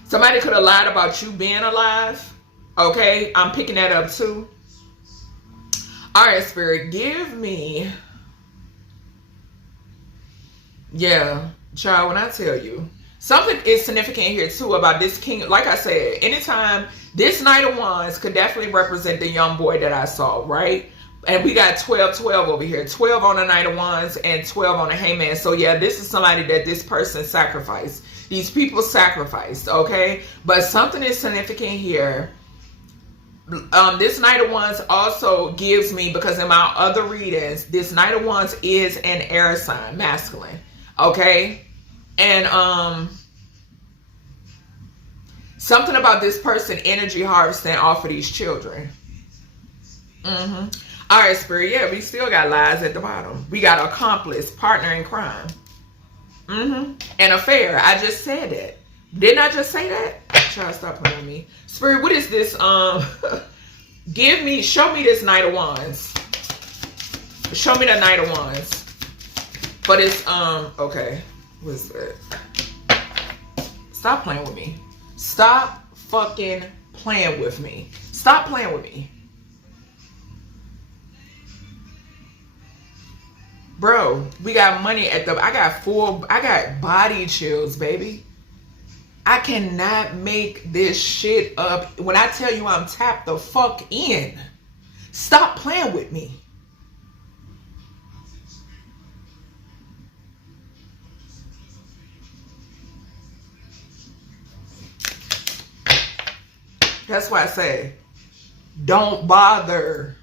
Somebody could have lied about you being alive. Okay, I'm picking that up too. All right, Spirit, give me. Yeah, child, when I tell you. Something is significant here too about this king. Like I said, anytime, this Knight of Wands could definitely represent the young boy that I saw, right? And we got 12 over here. 12 on the Knight of Wands and 12 on the Hangman. So yeah, this is somebody that this person sacrificed. These people sacrificed, okay? But something is significant here. This Knight of Wands also gives me, because in my other readings, this Knight of Wands is an air sign, masculine, okay? And something about this person energy harvesting off of these children. All right, Spirit, yeah, we still got lies at the bottom. We got accomplice, partner in crime. And affair. I just said that. Didn't I just say that? Try to stop playing with me. Spirit, what is this? Show me this Knight of Wands. Show me the Knight of Wands. For this, okay. What is that? Stop playing with me. Stop fucking playing with me. Stop playing with me. Bro, we got money at the... I got body chills, baby. I cannot make this shit up. When I tell you I'm tapped the fuck in. Stop playing with me. That's why I say, don't bother.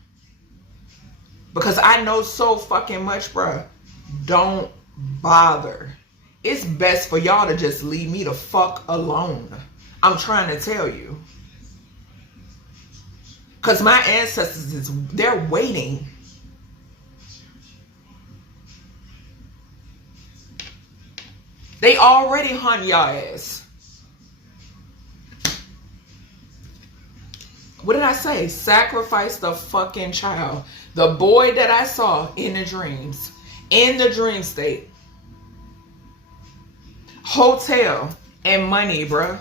Because I know so fucking much, bruh. Don't bother. It's best for y'all to just leave me the fuck alone. I'm trying to tell you. Because my ancestors, they're waiting. They already hunt y'all ass. What did I say? Sacrifice the fucking child. The boy that I saw in the dreams. In the dream state. Hotel and money, bruh.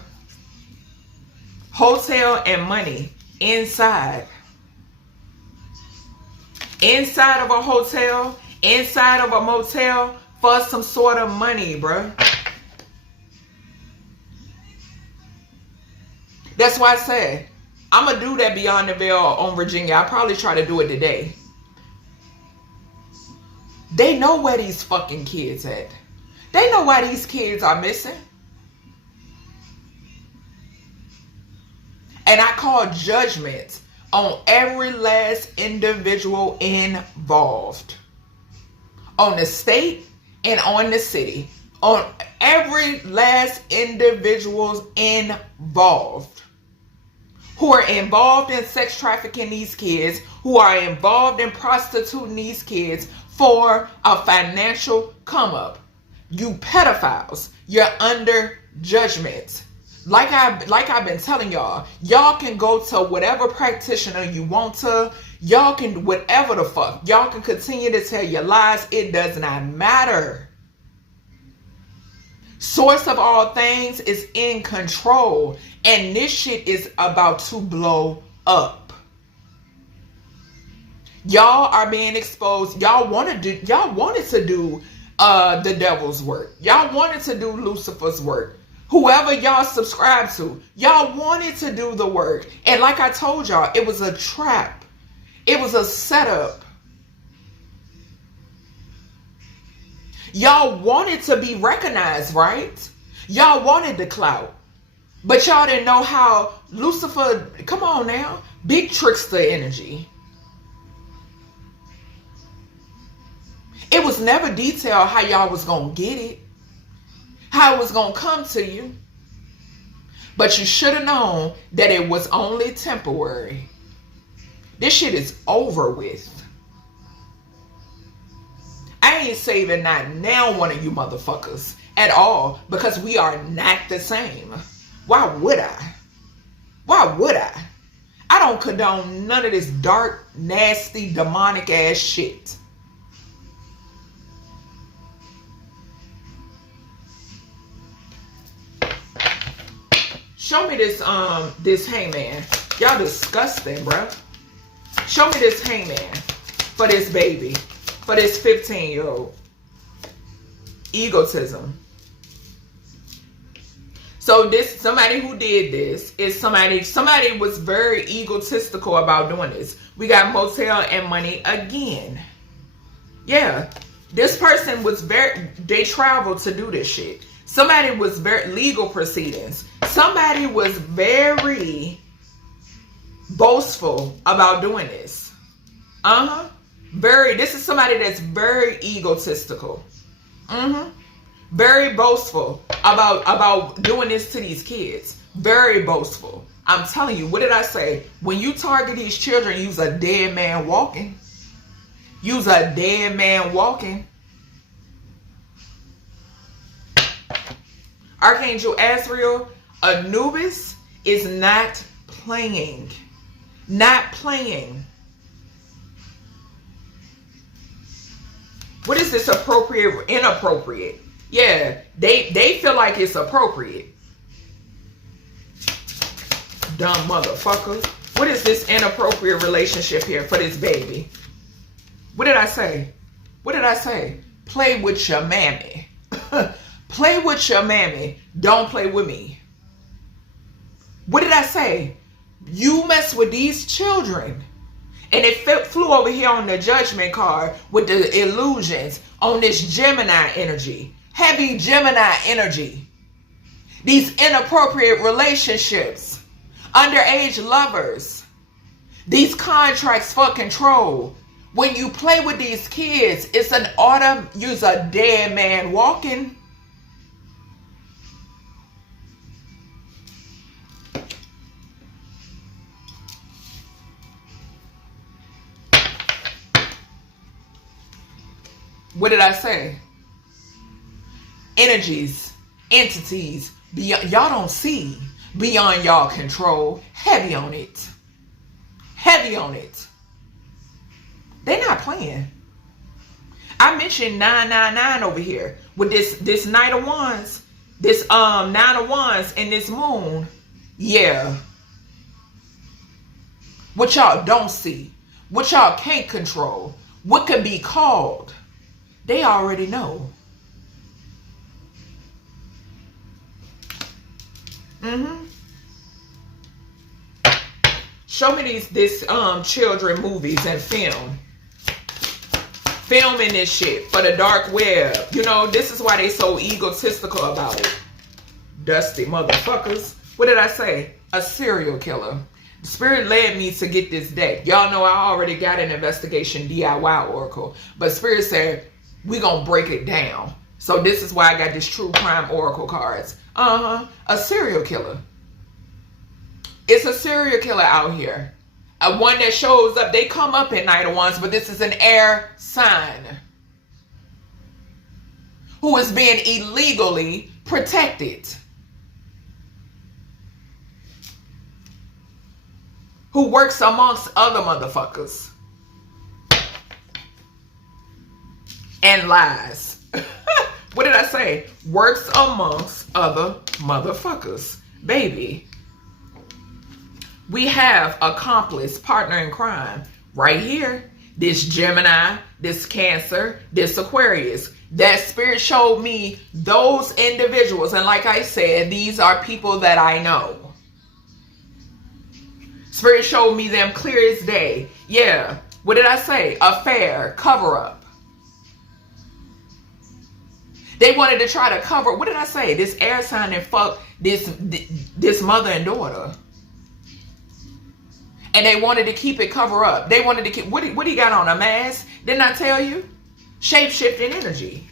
Hotel and money. Inside. Inside of a hotel. Inside of a motel. For some sort of money, bruh. That's why I said, I'm going to do that Beyond the Veil on Virginia. I'll probably try to do it today. They know where these fucking kids at. They know why these kids are missing. And I call judgment on every last individual involved. On the state and on the city. On every last individual involved. Who are involved in sex trafficking these kids. Who are involved in prostituting these kids for a financial come up. You pedophiles, you're under judgment. Like I've been telling y'all, y'all can go to whatever practitioner you want to. Y'all can whatever the fuck. Y'all can continue to tell your lies. It does not matter. Source of all things is in control. And this shit is about to blow up. Y'all are being exposed. Y'all wanted to do the devil's work. Y'all wanted to do Lucifer's work. Whoever y'all subscribe to, y'all wanted to do the work. And like I told y'all, it was a trap. It was a setup. Y'all wanted to be recognized, right? Y'all wanted the clout. But y'all didn't know how Lucifer, come on now, big trickster energy. It was never detailed how y'all was going to get it. How it was going to come to you. But you should have known that it was only temporary. This shit is over with. I ain't saving not now one of you motherfuckers at all. Because we are not the same. Why would I? Why would I? I don't condone none of this dark, nasty, demonic ass shit. Show me this hangman. Y'all disgusting, bro. Show me this hangman for this baby. For this 15-year-old. Egotism. So this, somebody who did this is somebody was very egotistical about doing this. We got motel and money again. Yeah. This person was they traveled to do this shit. Somebody was very legal proceedings. Somebody was very boastful about doing this. This is somebody that's very egotistical. Very boastful about doing this to these kids. Very boastful. I'm telling you, what did I say? When you target these children, use a dead man walking. Use a dead man walking. Archangel Azrael, Anubis is not playing. Not playing. What is this appropriate or inappropriate? Yeah, they feel like it's appropriate. Dumb motherfucker. What is this inappropriate relationship here for this baby? What did I say? What did I say? Play with your mammy. Play with your mammy. Don't play with me. What did I say? You mess with these children. And it flew over here on the judgment card with the illusions on this Gemini energy. Heavy Gemini energy. These inappropriate relationships. Underage lovers. These contracts for control. When you play with these kids, it's an use a dead man walking. What did I say? Energies, entities, beyond, y'all don't see, beyond y'all control. Heavy on it. Heavy on it. They're not playing. I mentioned 999 over here with this Knight of Wands, this Nine of Wands and this Moon. Yeah. What y'all don't see, what y'all can't control, what could be called, they already know. Show me this children movies and film. Filming this shit for the dark web. You know, this is why they so egotistical about it. Dusty motherfuckers. What did I say? A serial killer. The Spirit led me to get this deck. Y'all know I already got an investigation DIY oracle. But Spirit said, we gonna break it down. So this is why I got this true crime oracle cards. A serial killer. It's a serial killer out here. One that shows up, they come up at Knight of Wands, but this is an air sign who is being illegally protected. Who works amongst other motherfuckers. And lies. What did I say? Works amongst other motherfuckers. Baby. We have accomplice, partner in crime, right here. This Gemini, this Cancer, this Aquarius. That Spirit showed me those individuals. And like I said, these are people that I know. Spirit showed me them clear as day. Yeah. What did I say? Affair, cover up. They wanted to try to cover. What did I say? This air sign and fuck this mother and daughter. And they wanted to keep it cover up. They wanted to keep, what do you got on, a mask? Didn't I tell you? Shape-shifting energy.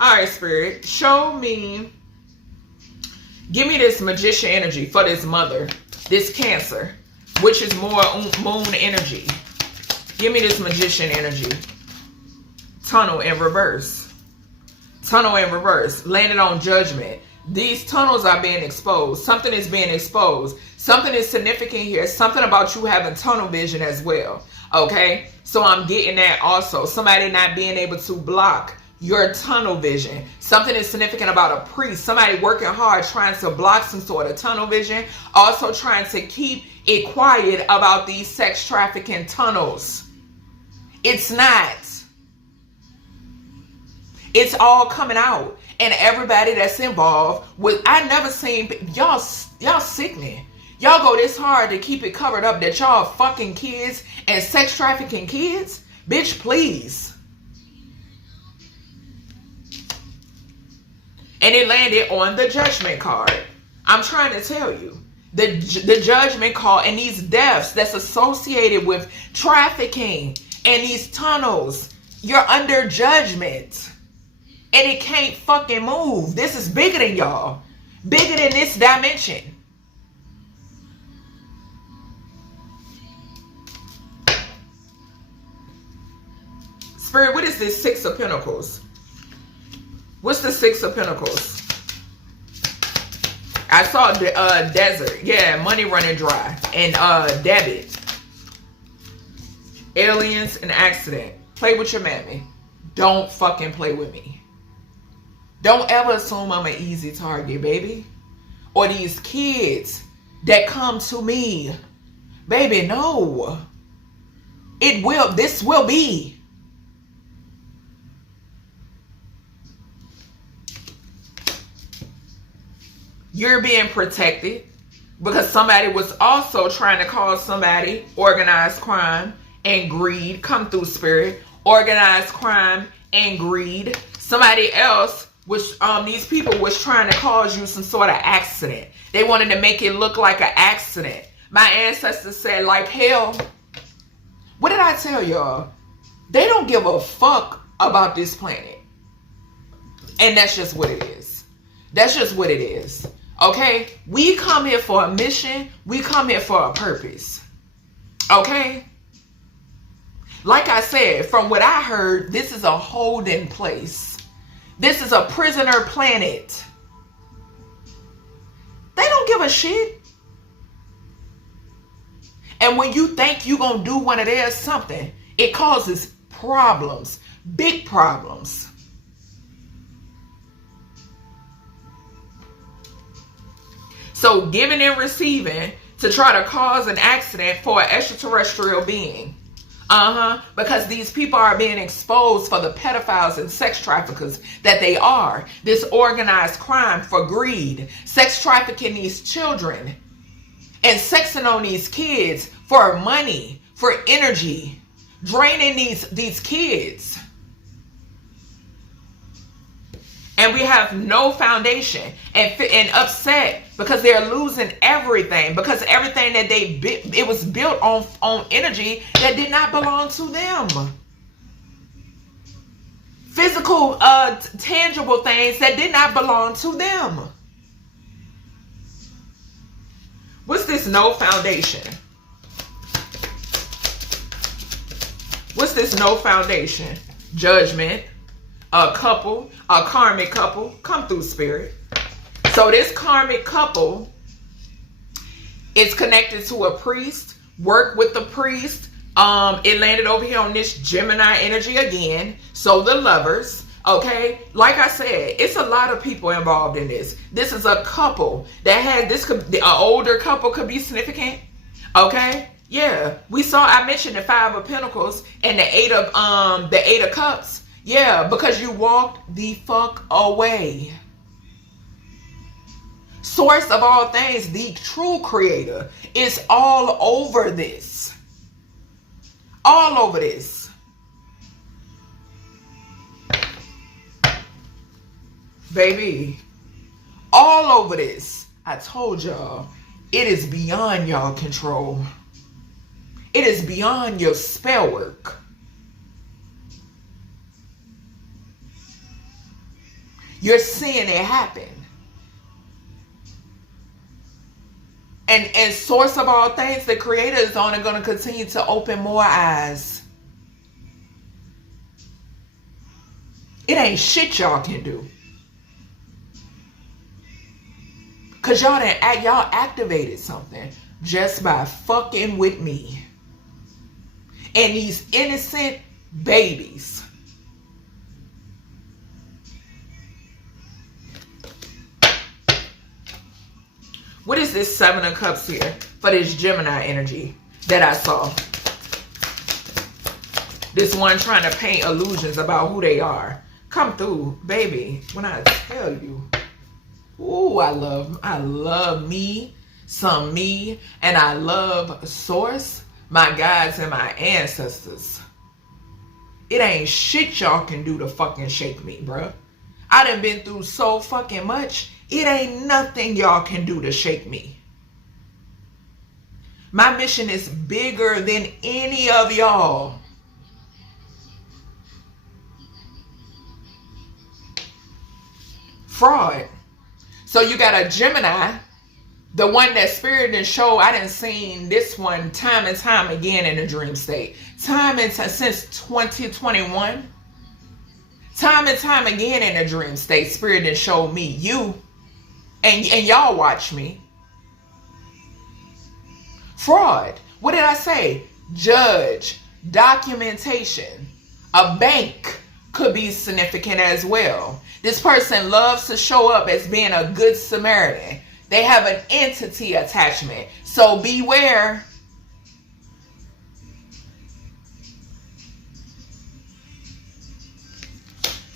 All right, Spirit. Show me, give me this magician energy for this mother, this Cancer, which is more moon energy. Give me this magician energy. Tunnel in reverse. Tunnel in reverse. Landed on judgment. These tunnels are being exposed. Something is being exposed. Something is significant here. Something about you having tunnel vision as well. Okay? So I'm getting that also. Somebody not being able to block your tunnel vision. Something is significant about a priest. Somebody working hard trying to block some sort of tunnel vision. Also trying to keep it quiet about these sex trafficking tunnels. It's not. It's all coming out. And everybody that's involved with, I never seen, y'all sickening. Y'all go this hard to keep it covered up that y'all fucking kids and sex trafficking kids? Bitch, please. And it landed on the judgment card. I'm trying to tell you. The judgment card and these deaths that's associated with trafficking and these tunnels. You're under judgment. And it can't fucking move. This is bigger than y'all. Bigger than this dimension. Spirit, what is this Six of Pentacles? What's the Six of Pentacles? I saw the desert. Yeah, money running dry. And debit. Aliens and accident. Play with your mammy. Don't fucking play with me. Don't ever assume I'm an easy target, baby. Or these kids that come to me. Baby, no. This will be. You're being protected because somebody was also trying to cause somebody organized crime and greed. Come through, Spirit. Organized crime and greed. Somebody else these people was trying to cause you some sort of accident. They wanted to make it look like an accident. My ancestors said, like hell. What did I tell y'all? They don't give a fuck about this planet. And that's just what it is. That's just what it is. Okay? We come here for a mission. We come here for a purpose. Okay? Like I said, from what I heard, this is a holding place. This is a prisoner planet. They don't give a shit. And when you think you're going to do one of theirs something, it causes problems. Big problems. So giving and receiving to try to cause an accident for an extraterrestrial being. Because these people are being exposed for the pedophiles and sex traffickers that they are. This organized crime for greed. Sex trafficking these children. And sexing on these kids for money, for energy. Draining these kids. And we have no foundation and upset because they're losing everything. Because everything that it was built on energy that did not belong to them. Physical, tangible things that did not belong to them. What's this no foundation? What's this no foundation? Judgment. A couple, a karmic couple. Come through, spirit. So this karmic couple is connected to a priest. Work with the priest. It landed over here on this Gemini energy again. So the lovers. Okay, like I said, it's a lot of people involved in this. This is a couple that had this. An older couple could be significant. Okay, yeah, I mentioned the 5 of Pentacles and the 8 of Cups. Yeah, because you walked the fuck away. Source of all things, the true creator, is all over this. All over this. Baby, all over this. I told y'all, it is beyond y'all control. It is beyond your spell work. You're seeing it happen. And source of all things, the creator is only going to continue to open more eyes. It ain't shit y'all can do. Because y'all activated something just by fucking with me. And these innocent babies. What is this 7 of Cups here for this Gemini energy that I saw? This one trying to paint illusions about who they are. Come through, baby. When I tell you. Ooh, I love me, some me, and I love source, my guides and my ancestors. It ain't shit y'all can do to fucking shake me, bruh. I done been through so fucking much. It ain't nothing y'all can do to shake me. My mission is bigger than any of y'all. Fraud. So you got a Gemini, the one that spirit didn't show. I done seen this one time and time again in a dream state. Since 2021. Time and time again in a dream state. Spirit didn't show me you. And y'all watch me. Fraud. What did I say? Judge. Documentation. A bank could be significant as well. This person loves to show up as being a good Samaritan. They have an entity attachment. So beware.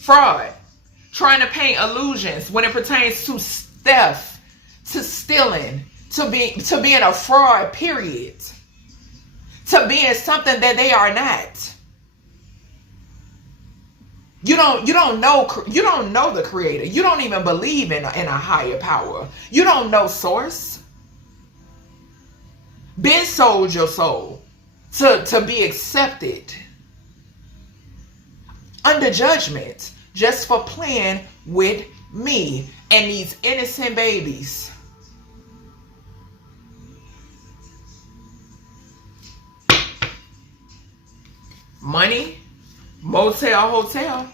Fraud. Trying to paint illusions when it pertains to theft, to stealing, to being a fraud, period. To being something that they are not. You don't know the creator. You don't even believe in a higher power. You don't know source. Been sold your soul to be accepted under judgment just for playing with me and these innocent babies. Money, motel, hotel.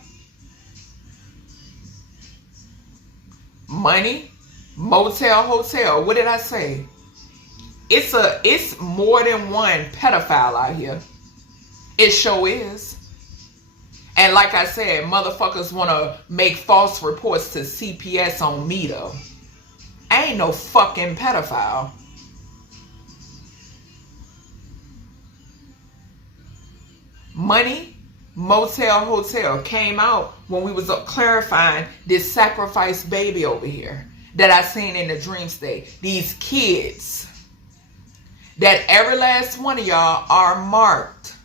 Money, motel, hotel. What did I say? It's more than one pedophile out here. It sure is. And like I said, motherfuckers want to make false reports to CPS on me though. I ain't no fucking pedophile. Money, motel, hotel came out when we was clarifying this sacrificed baby over here that I seen in the dream state. These kids, that every last one of y'all are marked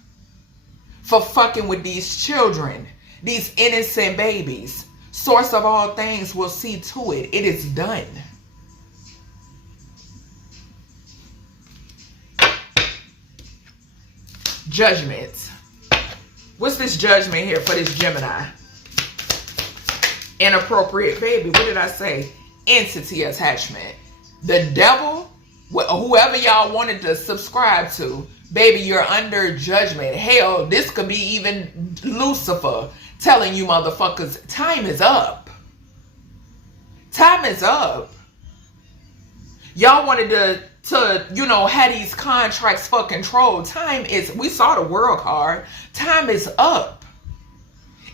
for fucking with these children, these innocent babies. Source of all things will see to it. It is done. Judgment. What's this judgment here for this Gemini? Inappropriate baby. What did I say? Entity attachment. The devil, whoever y'all wanted to subscribe to, baby, you're under judgment. Hell, this could be even Lucifer telling you motherfuckers, time is up. Time is up. Y'all wanted to have these contracts for control. Time is, we saw the world card. Time is up.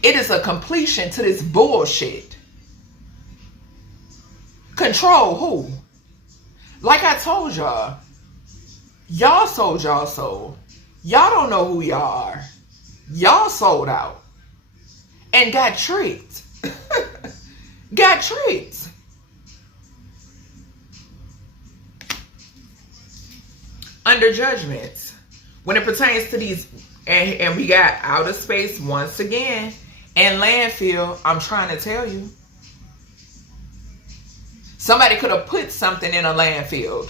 It is a completion to this bullshit. Control who? Like I told y'all, y'all sold y'all soul. Y'all don't know who y'all are. Y'all sold out and got tricked. Got tricked. Under judgment. When it pertains to these, and we got outer space once again, and landfill, I'm trying to tell you. Somebody could have put something in a landfill.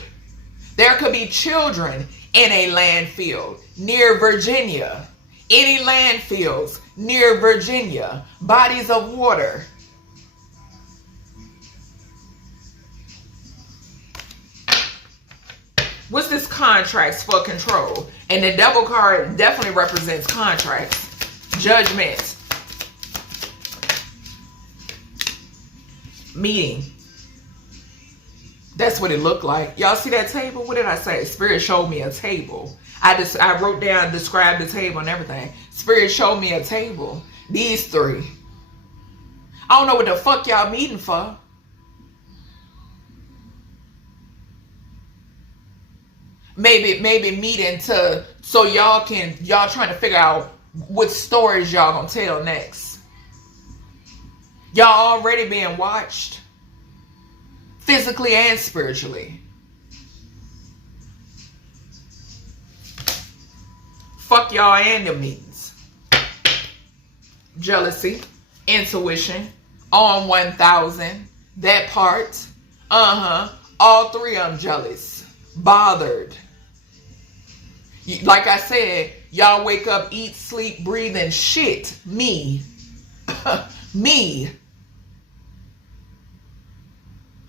There could be children in a landfill near Virginia. Any landfills near Virginia. Bodies of water. What's this? Contracts for control. And the devil card definitely represents contracts. Judgment. Meeting. That's what it looked like. Y'all see that table? What did I say? Spirit showed me a table. I wrote down, described the table and everything. Spirit showed me a table. These three. I don't know what the fuck y'all meeting for. Maybe meeting so y'all trying to figure out what stories y'all gonna tell next. Y'all already being watched. Physically and spiritually. Fuck y'all and the meetings. Jealousy. Intuition. On 1000. That part. All three of them jealous. Bothered. Like I said, y'all wake up, eat, sleep, breathe, and shit. Me. Me.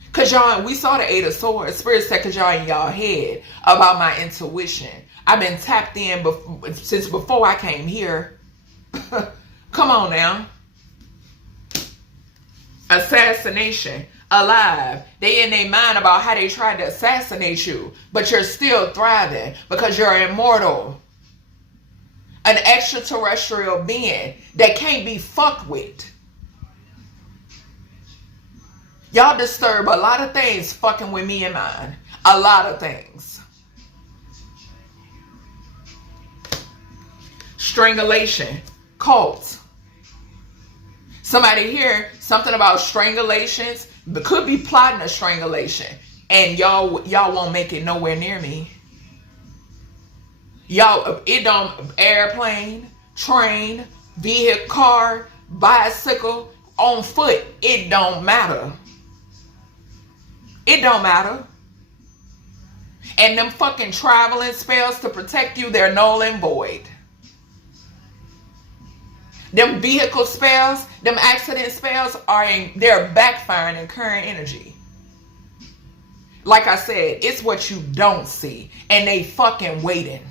Because y'all, we saw the 8 of Swords. Spirit said because y'all in y'all head about my intuition. I've been tapped in since before I came here. Come on now. Assassination. Alive. They in their mind about how they tried to assassinate you. But you're still thriving because you're immortal. An extraterrestrial being that can't be fucked with. Y'all disturb a lot of things fucking with me and mine. A lot of things. Strangulation. Cult. Somebody here, something about strangulations. Could be plotting a strangulation. And y'all won't make it nowhere near me. Y'all, it don't, airplane, train, vehicle, car, bicycle, on foot. It don't matter. It don't matter. And them fucking traveling spells to protect you, they're null and void. Them vehicle spells, them accident spells they're backfiring in current energy. Like I said, it's what you don't see. And they fucking waiting.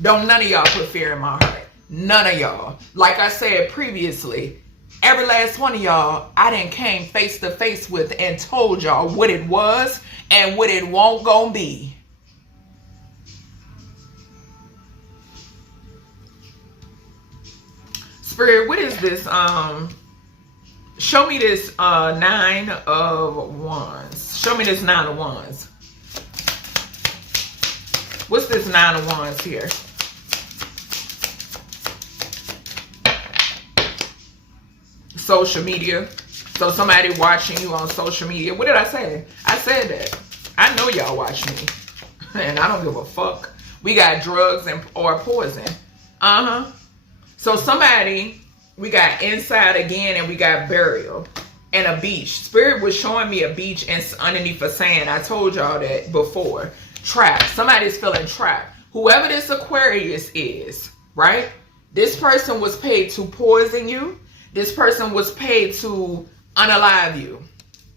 Don't none of y'all put fear in my heart. None of y'all. Like I said previously, every last one of y'all, I done came face to face with and told y'all what it was and what it won't gonna be. Spirit, what is this? Show me this 9 of Wands. Show me this 9 of Wands. What's this 9 of Wands here? Social media. So somebody watching you on social media. What did I say? I said that. I know y'all watch me. And I don't give a fuck. We got drugs or poison. So somebody, we got inside again, and we got burial and a beach. Spirit was showing me a beach and underneath a sand. I told y'all that before. Trapped. Somebody's feeling trapped. Whoever this Aquarius is, right? This person was paid to poison you. This person was paid to unalive you.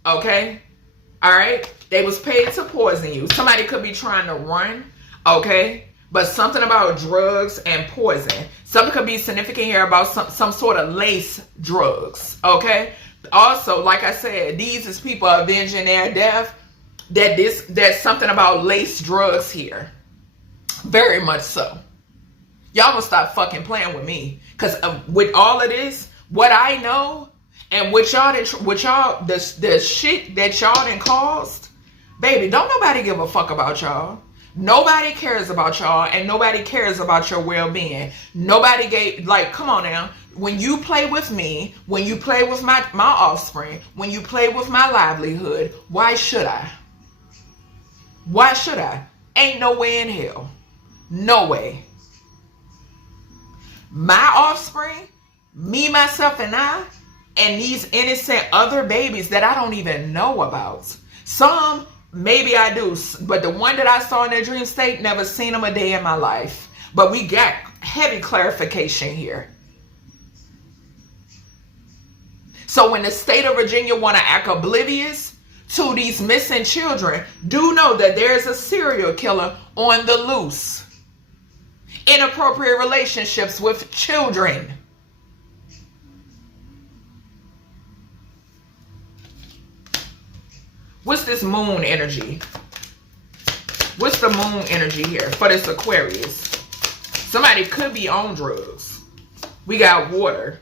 Okay? All right? They was paid to poison you. Somebody could be trying to run. Okay? But something about drugs and poison. Something could be significant here about some sort of lace drugs. Okay? Also, like I said, these is people avenging their death. That's something about lace drugs here. Very much so. Y'all gonna stop fucking playing with me. Because with all of this, what I know and what y'all, the shit that y'all done caused, baby, don't nobody give a fuck about y'all. Nobody cares about y'all, and nobody cares about your well-being. Nobody come on now. When you play with me, when you play with my offspring, when you play with my livelihood, why should I? Why should I? Ain't no way in hell. No way. My offspring, me, myself, and I, and these innocent other babies that I don't even know about. Some, maybe I do, but the one that I saw in the dream state, never seen them a day in my life. But we got heavy clarification here. So when the state of Virginia want to act oblivious to these missing children, do know that there's a serial killer on the loose. Inappropriate relationships with children. What's this moon energy? What's the moon energy here for this Aquarius? Somebody could be on drugs. We got water.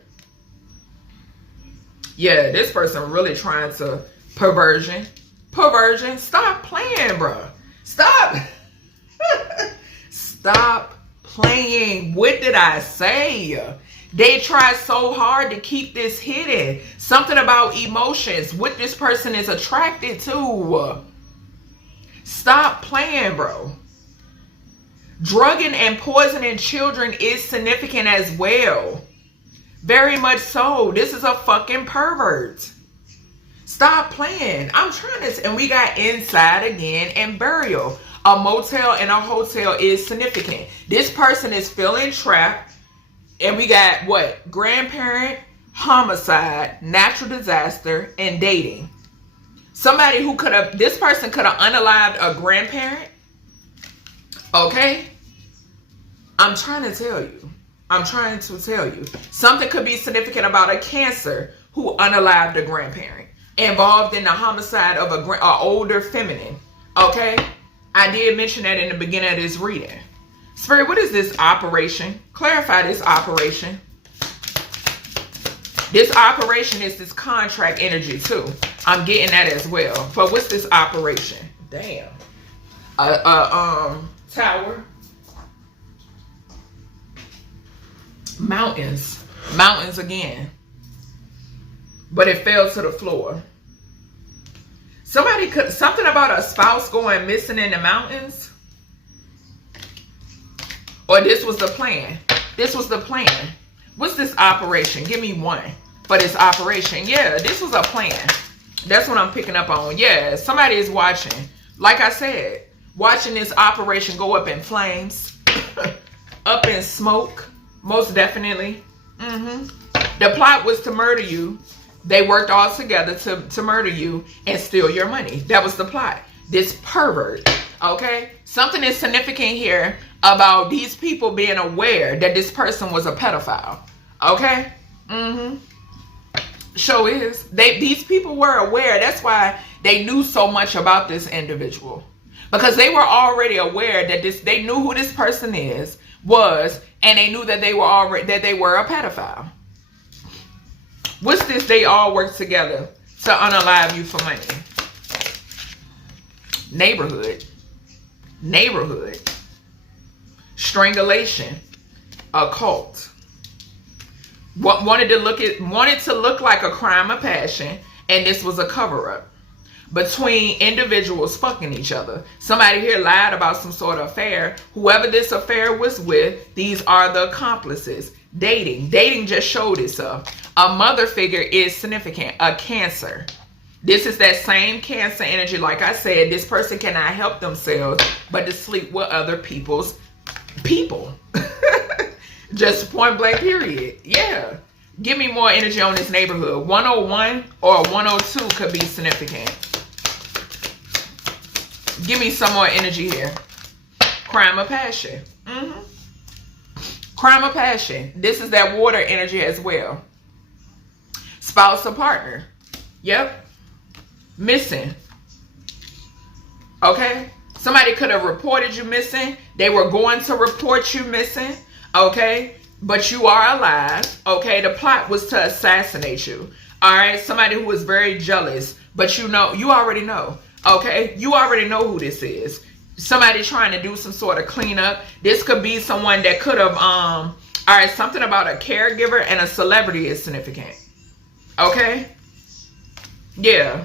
Yeah, this person really trying to perversion. Stop playing, bro. Stop. Stop playing. What did I say? They try so hard to keep this hidden. Something about emotions. What this person is attracted to. Stop playing, bro. Drugging and poisoning children is significant as well. Very much so. This is a fucking pervert. Stop playing. I'm trying to... And we got inside again and burial. A motel and a hotel is significant. This person is feeling trapped. And we got what? Grandparent, homicide, natural disaster, and dating. Somebody who could have... This person could have unalived a grandparent. Okay? I'm trying to tell you. Something could be significant about a Cancer who unalived a grandparent. Involved in the homicide of an older feminine. Okay? I did mention that in the beginning of this reading. Spirit, what is this operation? Clarify this operation. This operation is this contract energy too. I'm getting that as well. But what's this operation? Damn. Tower. Mountains. Mountains again. But it fell to the floor. Something about a spouse going missing in the mountains. Or this was the plan. This was the plan. What's this operation? Give me one for this operation. Yeah, this was a plan. That's what I'm picking up on. Yeah, somebody is watching. Like I said, watching this operation go up in flames, up in smoke, most definitely. The plot was to murder you. They worked all together to murder you and steal your money. That was the plot. This pervert, okay? Something is significant here about these people being aware that this person was a pedophile, okay? Show is. These people were aware. That's why they knew so much about this individual. Because they were already aware that they knew who this person was, and they knew that they were a pedophile. What's this? They all work together to unalive you for money. Neighborhood. Strangulation. Occult. Wanted to look like a crime of passion, and this was a cover-up between individuals fucking each other. Somebody here lied about some sort of affair. Whoever this affair was with, these are the accomplices. Dating just showed itself. A mother figure is significant. A Cancer. This is that same Cancer energy. Like I said, this person cannot help themselves but to sleep with other people's people. Just point blank period. Yeah. Give me more energy on this neighborhood. 101 or 102 could be significant. Give me some more energy here. Crime of passion. Crime of passion. This is that water energy as well. Spouse or partner. Yep. Missing. Okay. Somebody could have reported you missing. They were going to report you missing. Okay. But you are alive. Okay. The plot was to assassinate you. All right. Somebody who was very jealous. But you already know. Okay. You already know who this is. Somebody trying to do some sort of cleanup. This could be someone that could have, all right, something about a caregiver and a celebrity is significant. Okay? Yeah.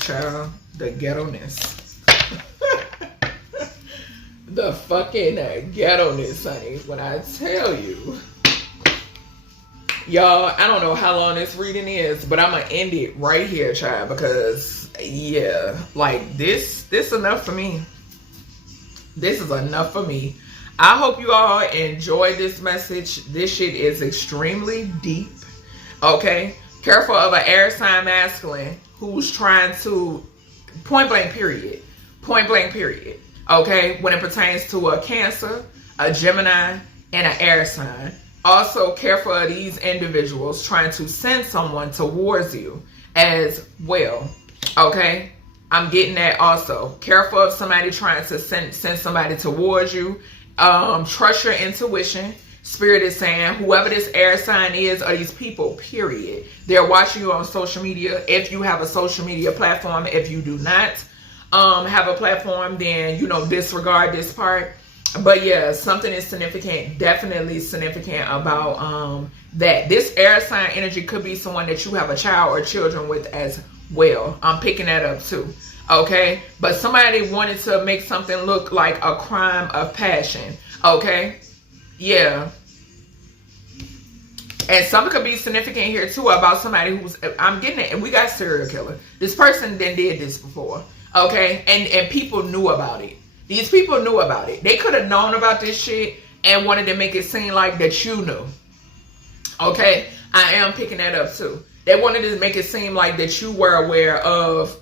Child, the ghetto-ness. The fucking ghetto-ness, honey. When I tell you. Y'all, I don't know how long this reading is, but I'm going to end it right here, child, because, yeah, like, this enough for me. This is enough for me. I hope you all enjoyed this message. This shit is extremely deep, okay? Careful of an air sign masculine who's trying to, point blank period, okay? When it pertains to a Cancer, a Gemini, and an air sign. Also, careful of these individuals trying to send someone towards you as well. Okay? I'm getting that also. Careful of somebody trying to send somebody towards you. Trust your intuition. Spirit is saying whoever this air sign is or these people, period. They're watching you on social media. If you have a social media platform, if you do not have a platform, then, disregard this part. But yeah, something is significant, definitely significant about that. This air sign energy could be someone that you have a child or children with as well. I'm picking that up too. Okay? But somebody wanted to make something look like a crime of passion. Okay? Yeah. And something could be significant here too about somebody who's, I'm getting it, and we got serial killer. This person then did this before. Okay? And people knew about it. These people knew about it. They could have known about this shit and wanted to make it seem like that you knew. Okay? I am picking that up too. They wanted to make it seem like that you were aware of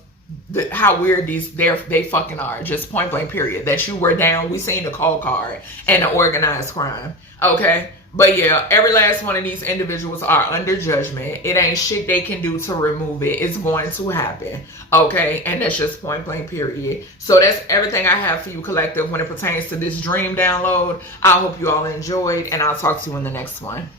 how weird they fucking are. Just point blank period. That you were down. We seen the call card and the organized crime. Okay? But yeah, every last one of these individuals are under judgment. It ain't shit they can do to remove it. It's going to happen. Okay? And that's just point blank period. So that's everything I have for you, collective, when it pertains to this dream download. I hope you all enjoyed, and I'll talk to you in the next one.